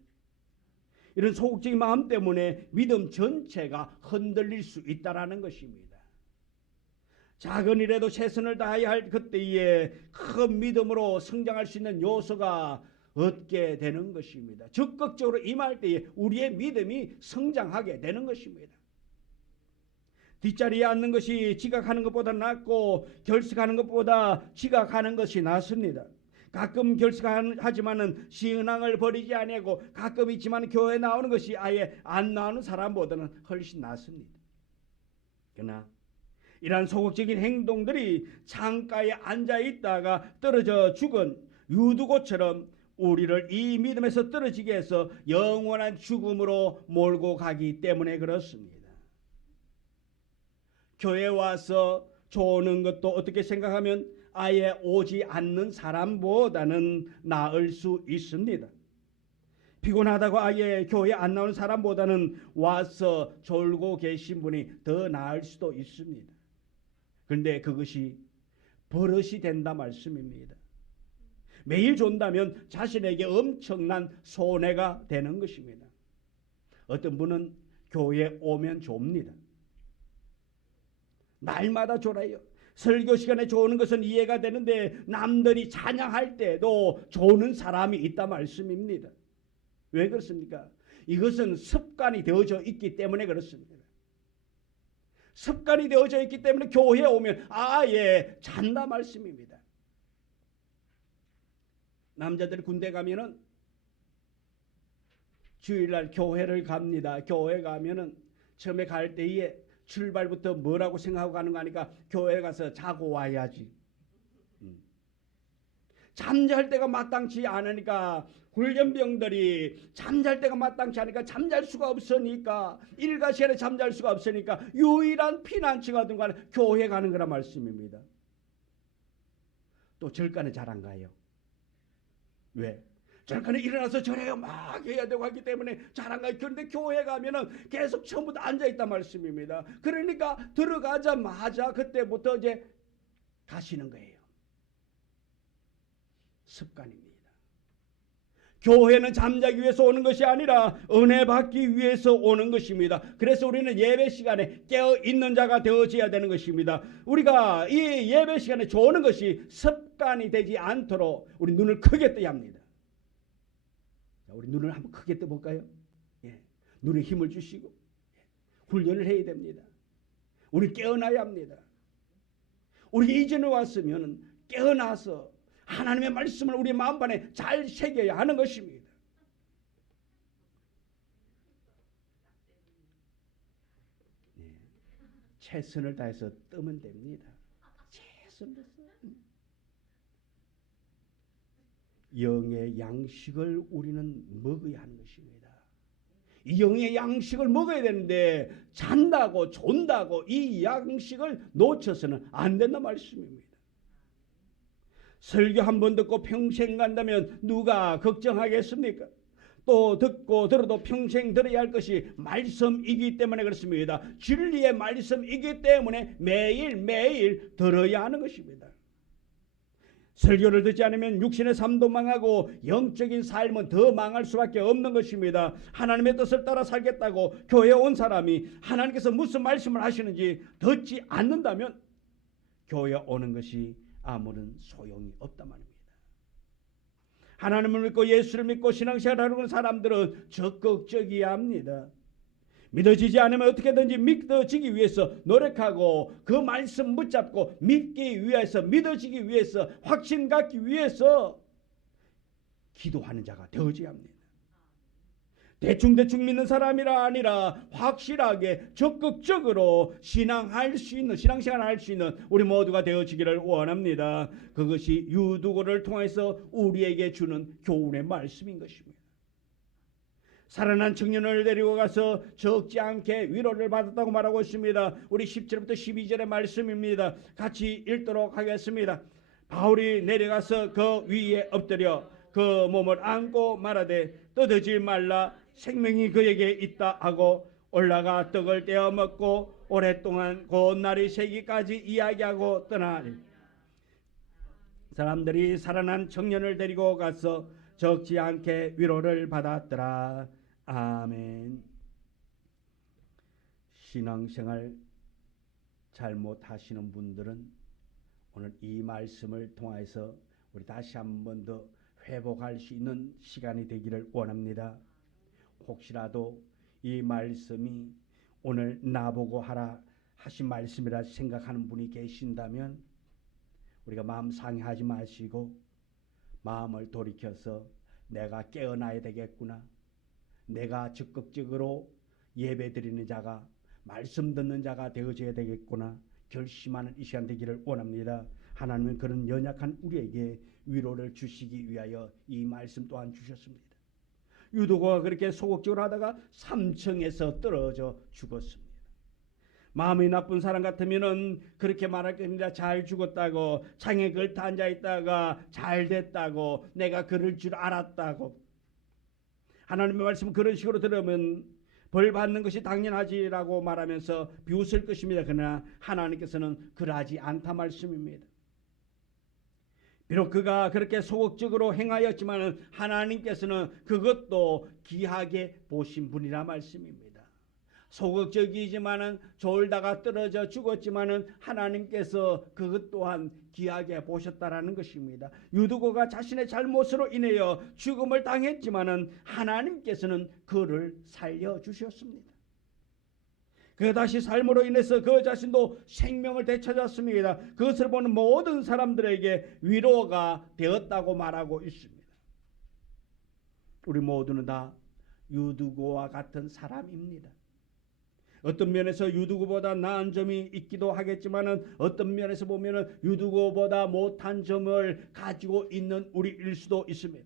이런 소극적인 마음 때문에 믿음 전체가 흔들릴 수 있다는 것입니다. 작은 일에도 최선을 다해야 할 그때에 큰 믿음으로 성장할 수 있는 요소가 얻게 되는 것입니다. 적극적으로 임할 때에 우리의 믿음이 성장하게 되는 것입니다. 뒷자리에 앉는 것이 지각하는 것보다 낫고 결석하는 것보다 지각하는 것이 낫습니다. 가끔 결석하지만은 신앙을 버리지 아니하고 가끔 있지만 교회 나오는 것이 아예 안 나오는 사람보다는 훨씬 낫습니다. 그러나 이러한 소극적인 행동들이 창가에 앉아 있다가 떨어져 죽은 유두고처럼 우리를 이 믿음에서 떨어지게 해서 영원한 죽음으로 몰고 가기 때문에 그렇습니다. 교회에 와서 조는 것도 어떻게 생각하면 아예 오지 않는 사람보다는 나을 수 있습니다. 피곤하다고 아예 교회 안 나오는 사람보다는 와서 졸고 계신 분이 더 나을 수도 있습니다. 그런데 그것이 버릇이 된다 말씀입니다. 매일 존다면 자신에게 엄청난 손해가 되는 것입니다. 어떤 분은 교회에 오면 좁니다. 날마다 졸아요. 설교 시간에 조는 것은 이해가 되는데 남들이 찬양할 때도 조는 사람이 있다 말씀입니다. 왜 그렇습니까? 이것은 습관이 되어져 있기 때문에 그렇습니다. 습관이 되어져 있기 때문에 교회에 오면 아예 잔다 말씀입니다. 남자들 군대 가면은 주일날 교회를 갑니다. 교회 가면은 처음에 갈 때에 출발부터 뭐라고 생각하고 가는 거 아니까 교회 가서 자고 와야지. 잠잘 때가 마땅치 않으니까 훈련병들이 잠잘 때가 마땅치 않으니까 잠잘 수가 없으니까 일과 시간에 잠잘 수가 없으니까 유일한 피난처가 된 건 교회 가는 거란 말씀입니다. 또 절간에 잘 안 가요. 왜? 절간에 일어나서 절해요 막 해야 되고 하기 때문에 잘 안 가요. 그런데 교회 가면은 계속 처음부터 앉아있단 말씀입니다. 그러니까 들어가자마자 그때부터 이제 가시는 거예요. 습관입니다. 교회는 잠자기 위해서 오는 것이 아니라 은혜 받기 위해서 오는 것입니다. 그래서 우리는 예배 시간에 깨어있는 자가 되어져야 되는 것입니다. 우리가 이 예배 시간에 조는 것이 습관이 되지 않도록 우리 눈을 크게 떠야 합니다. 우리 눈을 한번 크게 떠볼까요? 예. 눈에 힘을 주시고 훈련을 해야 됩니다. 우리 깨어나야 합니다. 우리가 이전에 왔으면 깨어나서 하나님의 말씀을 우리 마음판에 잘 새겨야 하는 것입니다. 네. 최선을 다해서 뜨면 됩니다. 최선을 다해서. 영의 양식을 우리는 먹어야 하는 것입니다. 이 영의 양식을 먹어야 되는데 잔다고 존다고 이 양식을 놓쳐서는 안 된다 말씀입니다. 설교 한 번 듣고 평생 간다면 누가 걱정하겠습니까? 또 듣고 들어도 평생 들어야 할 것이 말씀이기 때문에 그렇습니다. 진리의 말씀이기 때문에 매일매일 들어야 하는 것입니다. 설교를 듣지 않으면 육신의 삶도 망하고 영적인 삶은 더 망할 수밖에 없는 것입니다. 하나님의 뜻을 따라 살겠다고 교회에 온 사람이 하나님께서 무슨 말씀을 하시는지 듣지 않는다면 교회에 오는 것이 아무런 소용이 없단 말입니다. 하나님을 믿고 예수를 믿고 신앙생활을 하는 사람들은 적극적이어야 합니다. 믿어지지 않으면 어떻게든지 믿어지기 위해서 노력하고 그 말씀 붙잡고 믿기 위해서 믿어지기 위해서 확신 갖기 위해서 기도하는 자가 되어져야 합니다. 대충 믿는 사람이라 아니라 확실하게 적극적으로 신앙생활 할 수 있는 우리 모두가 되어지기를 원합니다. 그것이 유두고를 통해서 우리에게 주는 교훈의 말씀인 것입니다. 살아난 청년을 데리고 가서 적지 않게 위로를 받았다고 말하고 있습니다. 우리 10절부터 12절의 말씀입니다. 같이 읽도록 하겠습니다. 바울이 내려가서 그 위에 엎드려 그 몸을 안고 말하되 떠들지 말라 생명이 그에게 있다 하고 올라가 떡을 떼어 먹고 오랫동안 곧 날이 새기까지 이야기하고 떠나니 사람들이 살아난 청년을 데리고 가서 적지 않게 위로를 받았더라. 아멘. 신앙생활 잘못하시는 분들은 오늘 이 말씀을 통해서 우리 다시 한 번 더 회복할 수 있는 시간이 되기를 원합니다. 혹시라도 이 말씀이 오늘 나보고 하라 하신 말씀이라 생각하는 분이 계신다면 우리가 마음 상해하지 마시고 마음을 돌이켜서 내가 깨어나야 되겠구나, 내가 적극적으로 예배드리는 자가, 말씀 듣는 자가 되어져야 되겠구나 결심하는 이 시간 되기를 원합니다. 하나님은 그런 연약한 우리에게 위로를 주시기 위하여 이 말씀 또한 주셨습니다. 유도가 그렇게 소극적으로 하다가 3층에서 떨어져 죽었습니다. 마음이 나쁜 사람 같으면은 그렇게 말할 겁니다. 잘 죽었다고, 창에 걸터 앉아 있다가 잘 됐다고, 내가 그럴 줄 알았다고. 하나님의 말씀 그런 식으로 들으면 벌 받는 것이 당연하지라고 말하면서 비웃을 것입니다. 그러나 하나님께서는 그러하지 않다 말씀입니다. 비록 그가 그렇게 소극적으로 행하였지만 하나님께서는 그것도 귀하게 보신 분이라 말씀입니다. 소극적이지만은 졸다가 떨어져 죽었지만은 하나님께서 그것 또한 귀하게 보셨다라는 것입니다. 유두고가 자신의 잘못으로 인하여 죽음을 당했지만은 하나님께서는 그를 살려 주셨습니다. 그 다시 삶으로 인해서 그 자신도 생명을 되찾았습니다. 그것을 보는 모든 사람들에게 위로가 되었다고 말하고 있습니다. 우리 모두는 다 유두고와 같은 사람입니다. 어떤 면에서 유두고보다 나은 점이 있기도 하겠지만은 어떤 면에서 보면은 유두고보다 못한 점을 가지고 있는 우리일 수도 있습니다.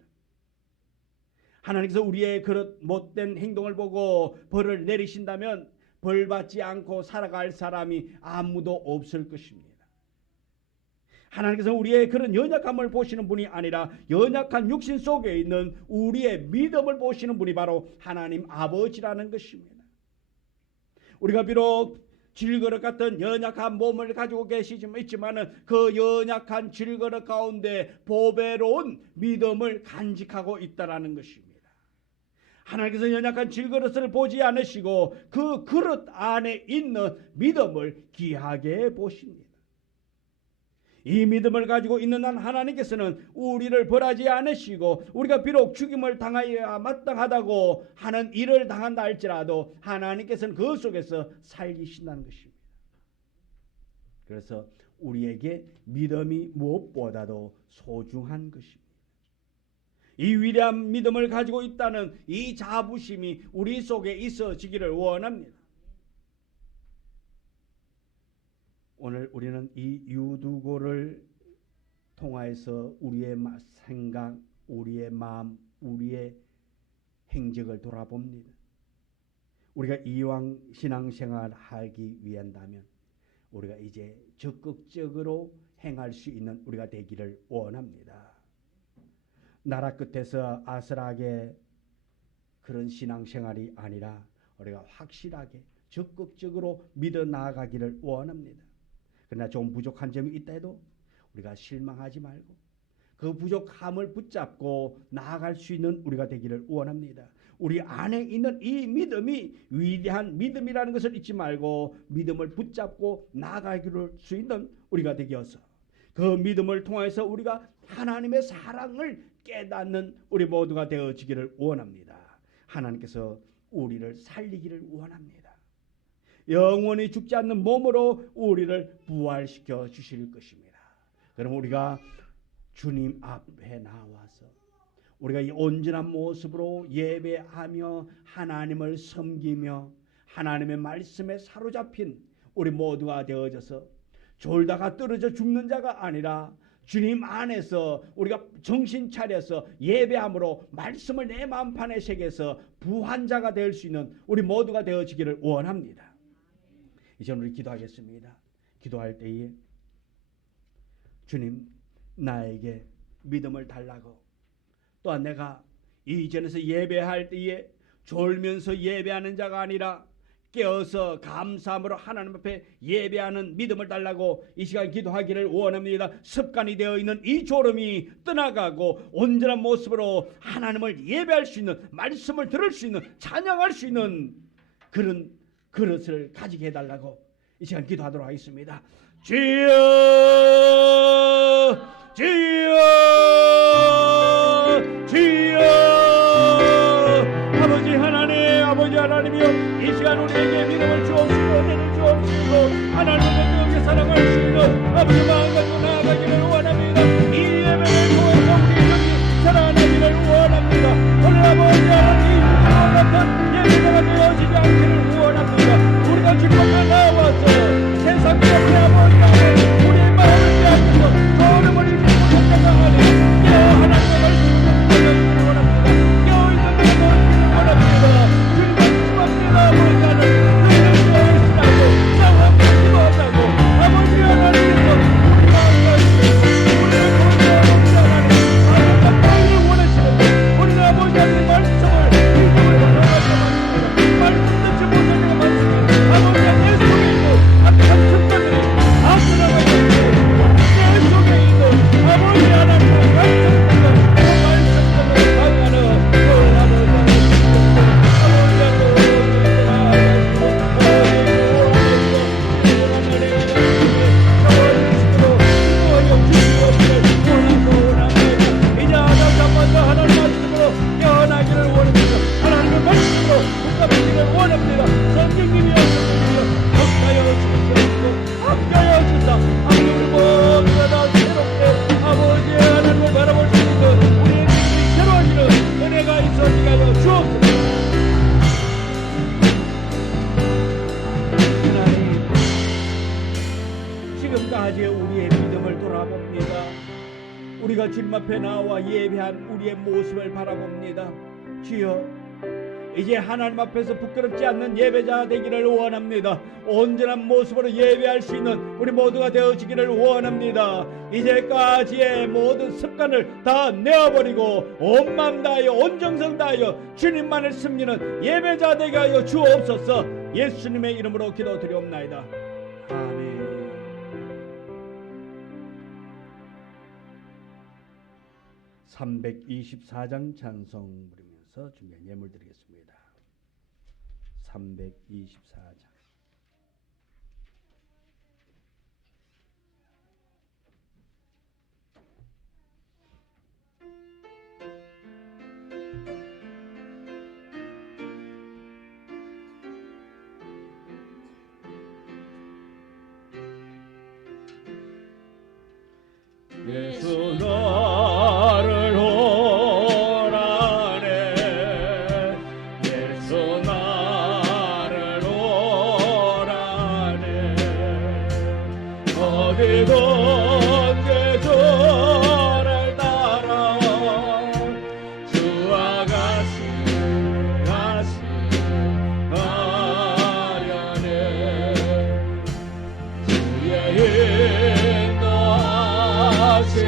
하나님께서 우리의 그런 못된 행동을 보고 벌을 내리신다면 벌 받지 않고 살아갈 사람이 아무도 없을 것입니다. 하나님께서 우리의 그런 연약함을 보시는 분이 아니라 연약한 육신 속에 있는 우리의 믿음을 보시는 분이 바로 하나님 아버지라는 것입니다. 우리가 비록 질그릇 같은 연약한 몸을 가지고 계시지만 그 연약한 질그릇 가운데 보배로운 믿음을 간직하고 있다라는 것입니다. 하나님께서 연약한 질그릇을 보지 않으시고 그 그릇 안에 있는 믿음을 귀하게 보십니다. 이 믿음을 가지고 있는 한 하나님께서는 우리를 벌하지 않으시고 우리가 비록 죽임을 당하여야 마땅하다고 하는 일을 당한다 할지라도 하나님께서는 그 속에서 살리신다는 것입니다. 그래서 우리에게 믿음이 무엇보다도 소중한 것입니다. 이 위대한 믿음을 가지고 있다는 이 자부심이 우리 속에 있어지기를 원합니다. 오늘 우리는 이 유두고를 통하여서 우리의 생각, 우리의 마음, 우리의 행적을 돌아봅니다. 우리가 이왕 신앙생활 하기 위한다면 우리가 이제 적극적으로 행할 수 있는 우리가 되기를 원합니다. 나라 끝에서 아슬하게 그런 신앙생활이 아니라 우리가 확실하게 적극적으로 믿어 나아가기를 원합니다. 그러나 좀 부족한 점이 있다 해도 우리가 실망하지 말고 그 부족함을 붙잡고 나아갈 수 있는 우리가 되기를 원합니다. 우리 안에 있는 이 믿음이 위대한 믿음이라는 것을 잊지 말고 믿음을 붙잡고 나아갈 수 있는 우리가 되어서 그 믿음을 통해서 우리가 하나님의 사랑을 깨닫는 우리 모두가 되어지기를 원합니다. 하나님께서 우리를 살리기를 원합니다. 영원히 죽지 않는 몸으로 우리를 부활시켜 주실 것입니다. 그럼 우리가 주님 앞에 나와서 우리가 이 온전한 모습으로 예배하며 하나님을 섬기며 하나님의 말씀에 사로잡힌 우리 모두가 되어져서 졸다가 떨어져 죽는 자가 아니라 주님 안에서 우리가 정신 차려서 예배함으로 말씀을 내 마음판에 새겨서 부한 자가 될 수 있는 우리 모두가 되어지기를 원합니다. 이제 우리 기도하겠습니다. 기도할 때에 주님 나에게 믿음을 달라고, 또한 내가 이전에서 예배할 때에 졸면서 예배하는 자가 아니라 깨어서 감사함으로 하나님 앞에 예배하는 믿음을 달라고 이 시간 기도하기를 원합니다. 습관이 되어 있는 이 졸음이 떠나가고 온전한 모습으로 하나님을 예배할 수 있는, 말씀을 들을 수 있는, 찬양할 수 있는 그런 그릇을 가지게 해달라고 이 시간 기도하도록 하겠습니다. 주여 주여 주여 아버지 하나님이여, 이 시간 우리에게 믿음을 주옵시고 은혜를 주옵시고 마음으로 하나님의 그에게 사랑할 수 있는 아버지 마음 가지고 나아가기를 원합니다. 이 예배를 통해서 우리 영이 살아나기를 원합니다. 오늘 아버지 하나님 이와 같은 예배가 되어지지 않기를 원합니다. 우리가 주님 앞에 나와서 세상 앞에 아버지 하나님 우리의 마음을 빼앗겨서 걸음을 잃지 못한 자가 아니라 깨어 하나님의 말씀을 듣기를 원합니다. 깨어 있는 자가 되기를 원합니다. 주님의 주님 앞에 나아오는 자는 너희를 좋아하시라고 나와 기도하자고 아버지 하나님께서 우리 마음과 우리를 도와주시는 하나님 하나님과 땅을 원하시는데 우리가 아버지 하나님 말씀을 믿음을 전하지 않습니다. 말씀 듣지 못한 자가 많습니다. 아버지 내 속에 있는 악한 습관들이 아수라가 있는데 내 속에 있는 아버지 하나님과 약속했던 그 말씀들을 강하는 그 아버지 지금까지 우리의 믿음을 돌아봅니다. 우리가 주님 앞에 나와 예배한 우리의 모습을 바라봅니다. 주여, 이제 하나님 앞에서 부끄럽지 않는 예배자 되기를 원합니다. 온전한 모습으로 예배할 수 있는 우리 모두가 되어지기를 원합니다. 이제까지의 모든 습관을 다 내어버리고 온 마음 다하여 온 정성 다하여 주님만을 섬기는 예배자 되게 하여 주옵소서. 예수님의 이름으로 기도드리옵나이다. 아멘. 324장 찬송 부르면서 준비한 예물 드리겠습니다. 324장. 예수 나를 오라네 예수 나를 오라네 어디든지 주를 따라 주와 같이 가려네 주의 인도하심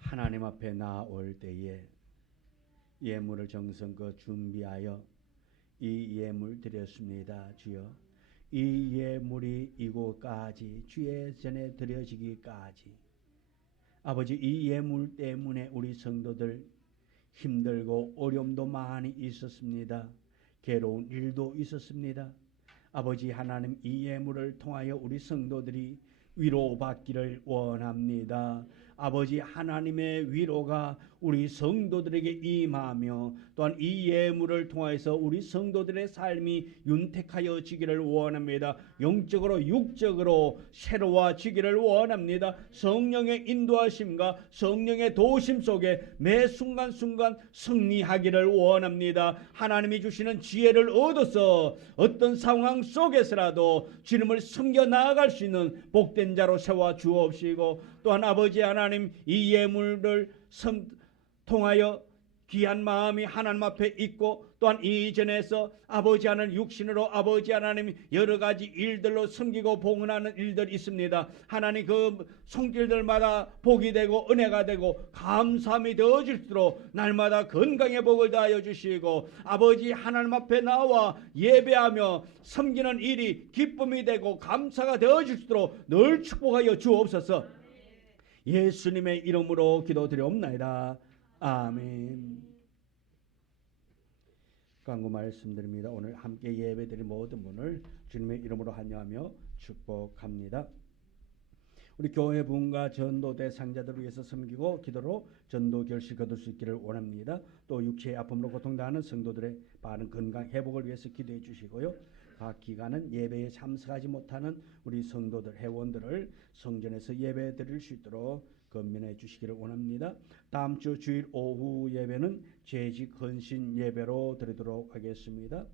하나님 앞에 나올 때에 예물을 정성껏 준비하여 이 예물 드렸습니다. 주여, 이 예물이 이곳까지 주의 전에 드려지기까지 아버지, 이 예물 때문에 우리 성도들 힘들고 어려움도 많이 있었습니다. 괴로운 일도 있었습니다. 아버지 하나님, 이 예물을 통하여 우리 성도들이 위로받기를 원합니다. 아버지 하나님의 위로가 우리 성도들에게 임하며 또한 이 예물을 통해서 우리 성도들의 삶이 윤택하여 지기를 원합니다. 영적으로 육적으로 새로워지기를 원합니다. 성령의 인도하심과 성령의 도우심 속에 매 순간순간 승리하기를 원합니다. 하나님이 주시는 지혜를 얻어서 어떤 상황 속에서라도 주님을 섬겨 나아갈 수 있는 복된 자로 세워 주옵시고, 또한 아버지 하나님, 이 예물을 통하여 귀한 마음이 하나님 앞에 있고 또한 이전에서 아버지 하나님 육신으로 아버지 하나님 여러 가지 일들로 섬기고 봉헌하는 일들이 있습니다. 하나님, 그 손길들마다 복이 되고 은혜가 되고 감사함이 되어질수록 날마다 건강의 복을 다하여 주시고, 아버지 하나님 앞에 나와 예배하며 섬기는 일이 기쁨이 되고 감사가 되어질수록 늘 축복하여 주옵소서. 예수님의 이름으로 기도드리옵나이다. 아멘. 간구 말씀드립니다. 오늘 함께 예배드린 모든 분을 주님의 이름으로 환영하며 축복합니다. 우리 교회 분과 전도 대상자들을 위해서 섬기고 기도로 전도 결실 거둘 수 있기를 원합니다. 또 육체의 아픔으로 고통당하는 성도들의 빠른 건강 회복을 위해서 기도해 주시고요. 각 기간은 예배에 참석하지 못하는 우리 성도들, 회원들을 성전에서 예배 드릴 수 있도록 건면해 주시기를 원합니다. 다음 주 주일 오후 예배는 재직 헌신 예배로 드리도록 하겠습니다.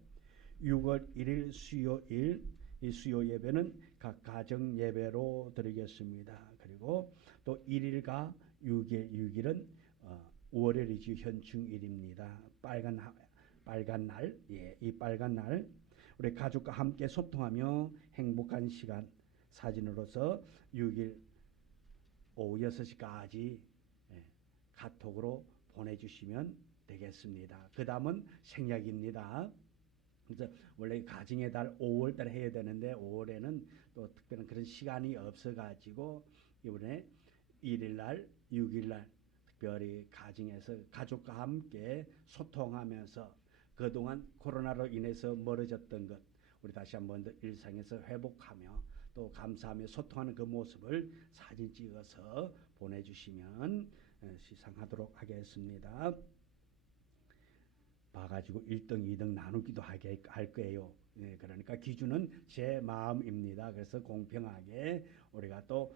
6월 1일 수요일, 이 수요 예배는 각 가정 예배로 드리겠습니다. 그리고 또 1일과 6일은 월요일이지 현충일입니다. 빨간 날, 이 빨간 날 우리 가족과 함께 소통하며 행복한 시간 사진으로서 6일 오후 6시까지 카톡으로 보내주시면 되겠습니다. 그 다음은 생략입니다. 그래서 원래 가정의 달 5월달에 해야 되는데 5월에는 또 특별한 그런 시간이 없어가지고 이번에 1일날 6일날 특별히 가정에서 가족과 함께 소통하면서 그동안 코로나로 인해서 멀어졌던 것 우리 다시 한번 더 일상에서 회복하며 또 감사하며 소통하는 그 모습을 사진 찍어서 보내주시면 시상하도록 하겠습니다. 봐가지고 1등, 2등 나누기도 할 거예요. 그러니까 기준은 제 마음입니다. 그래서 공평하게 우리가 또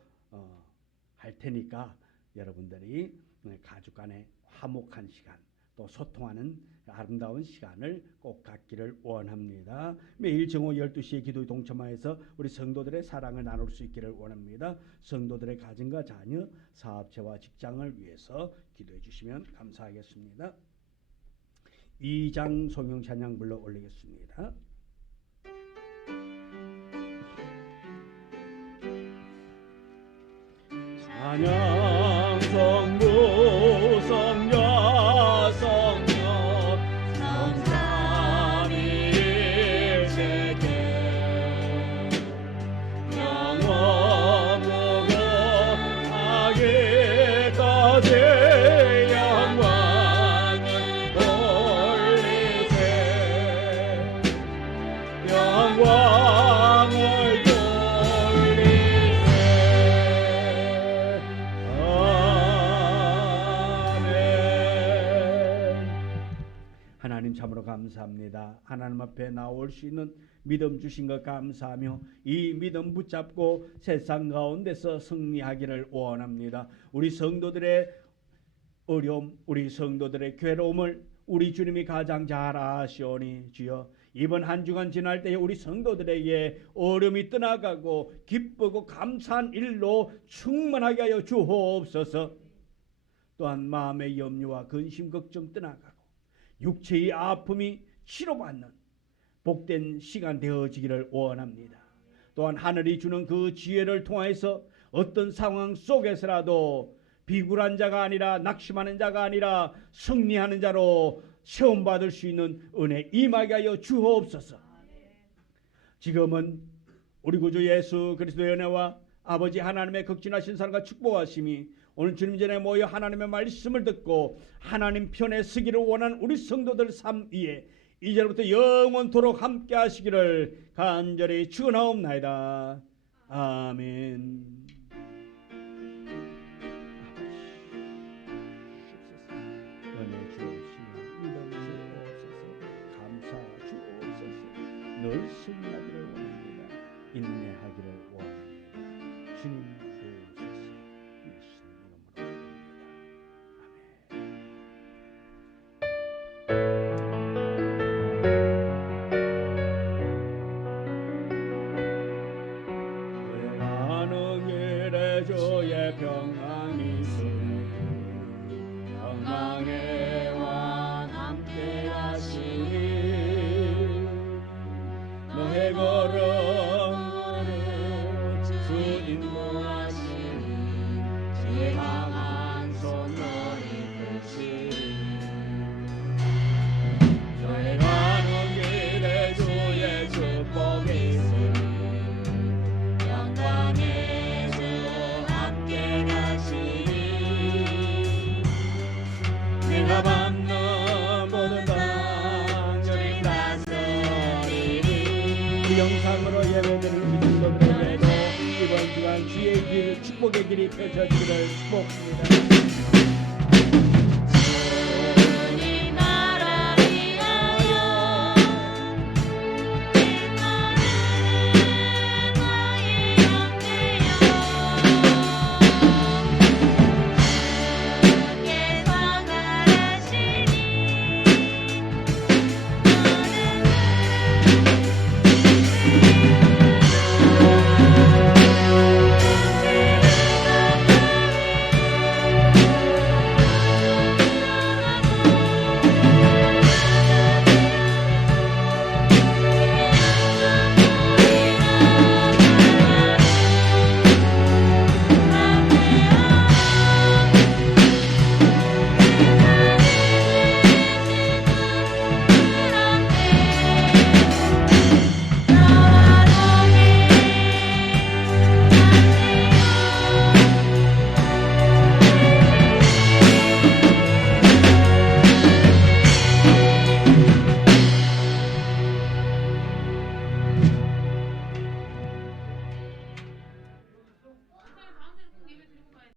할 테니까 여러분들이 가족 간의 화목한 시간 또 소통하는 아름다운 시간을 꼭 갖기를 원합니다. 매일 정오 12시에 기도에 동참하여서 우리 성도들의 사랑을 나눌 수 있기를 원합니다. 성도들의 가정과 자녀, 사업체와 직장을 위해서 기도해 주시면 감사하겠습니다. 2장 성령 찬양 불러 올리겠습니다. 찬양 성부 성자 성령 성삼위일체계 영원 무궁하기까지 영광을 돌리세 영광을 하나님 참으로 감사합니다. 하나님 앞에 나올 수 있는 믿음 주신 것 감사하며 이 믿음 붙잡고 세상 가운데서 승리하기를 원합니다. 우리 성도들의 어려움, 우리 성도들의 괴로움을 우리 주님이 가장 잘 아시오니 주여 이번 한 주간 지날 때에 우리 성도들에게 어려움이 떠나가고 기쁘고 감사한 일로 충만하게 하여 주옵소서. 또한 마음의 염려와 근심 걱정 떠나가고 육체의 아픔이 치료받는 복된 시간 되어지기를 원합니다. 또한 하늘이 주는 그 지혜를 통해서 어떤 상황 속에서라도 비굴한 자가 아니라 낙심하는 자가 아니라 승리하는 자로 시험받을 수 있는 은혜 임하게 하여 주옵소서. 지금은 우리 구주 예수 그리스도의 은혜와 아버지 하나님의 극진하신 사랑과 축복하심이 오늘 주님 전에 모여 하나님의 말씀을 듣고 하나님 편에 서기를 원하는 우리 성도들 삶 위에 이제부터 영원토록 함께 하시기를 간절히 축원하옵나이다. 아멘. 은혜 주옵시며 믿음 주옵소서. 감사 주옵소서. 늘 승리하기를 원합니다. 인내하기를 원합니다. 주님 주옵소서. 예수 이름으로 가는 길에 주의 평강이 있으니 평강의 왕 함께 하시니 너의 걸음을 주 인도하시니 주의 강한 손 너희 푸시니 너의 가는 길에 주의 축복이 있으니 영광의 주 함께 가시니 내가 밟는 모든 방주를 다스리니 이 영상으로 예배드리는 우리 성도들에게도 이번 주간 주의 길 축복의 길이 펼쳐지기를 축복합니다.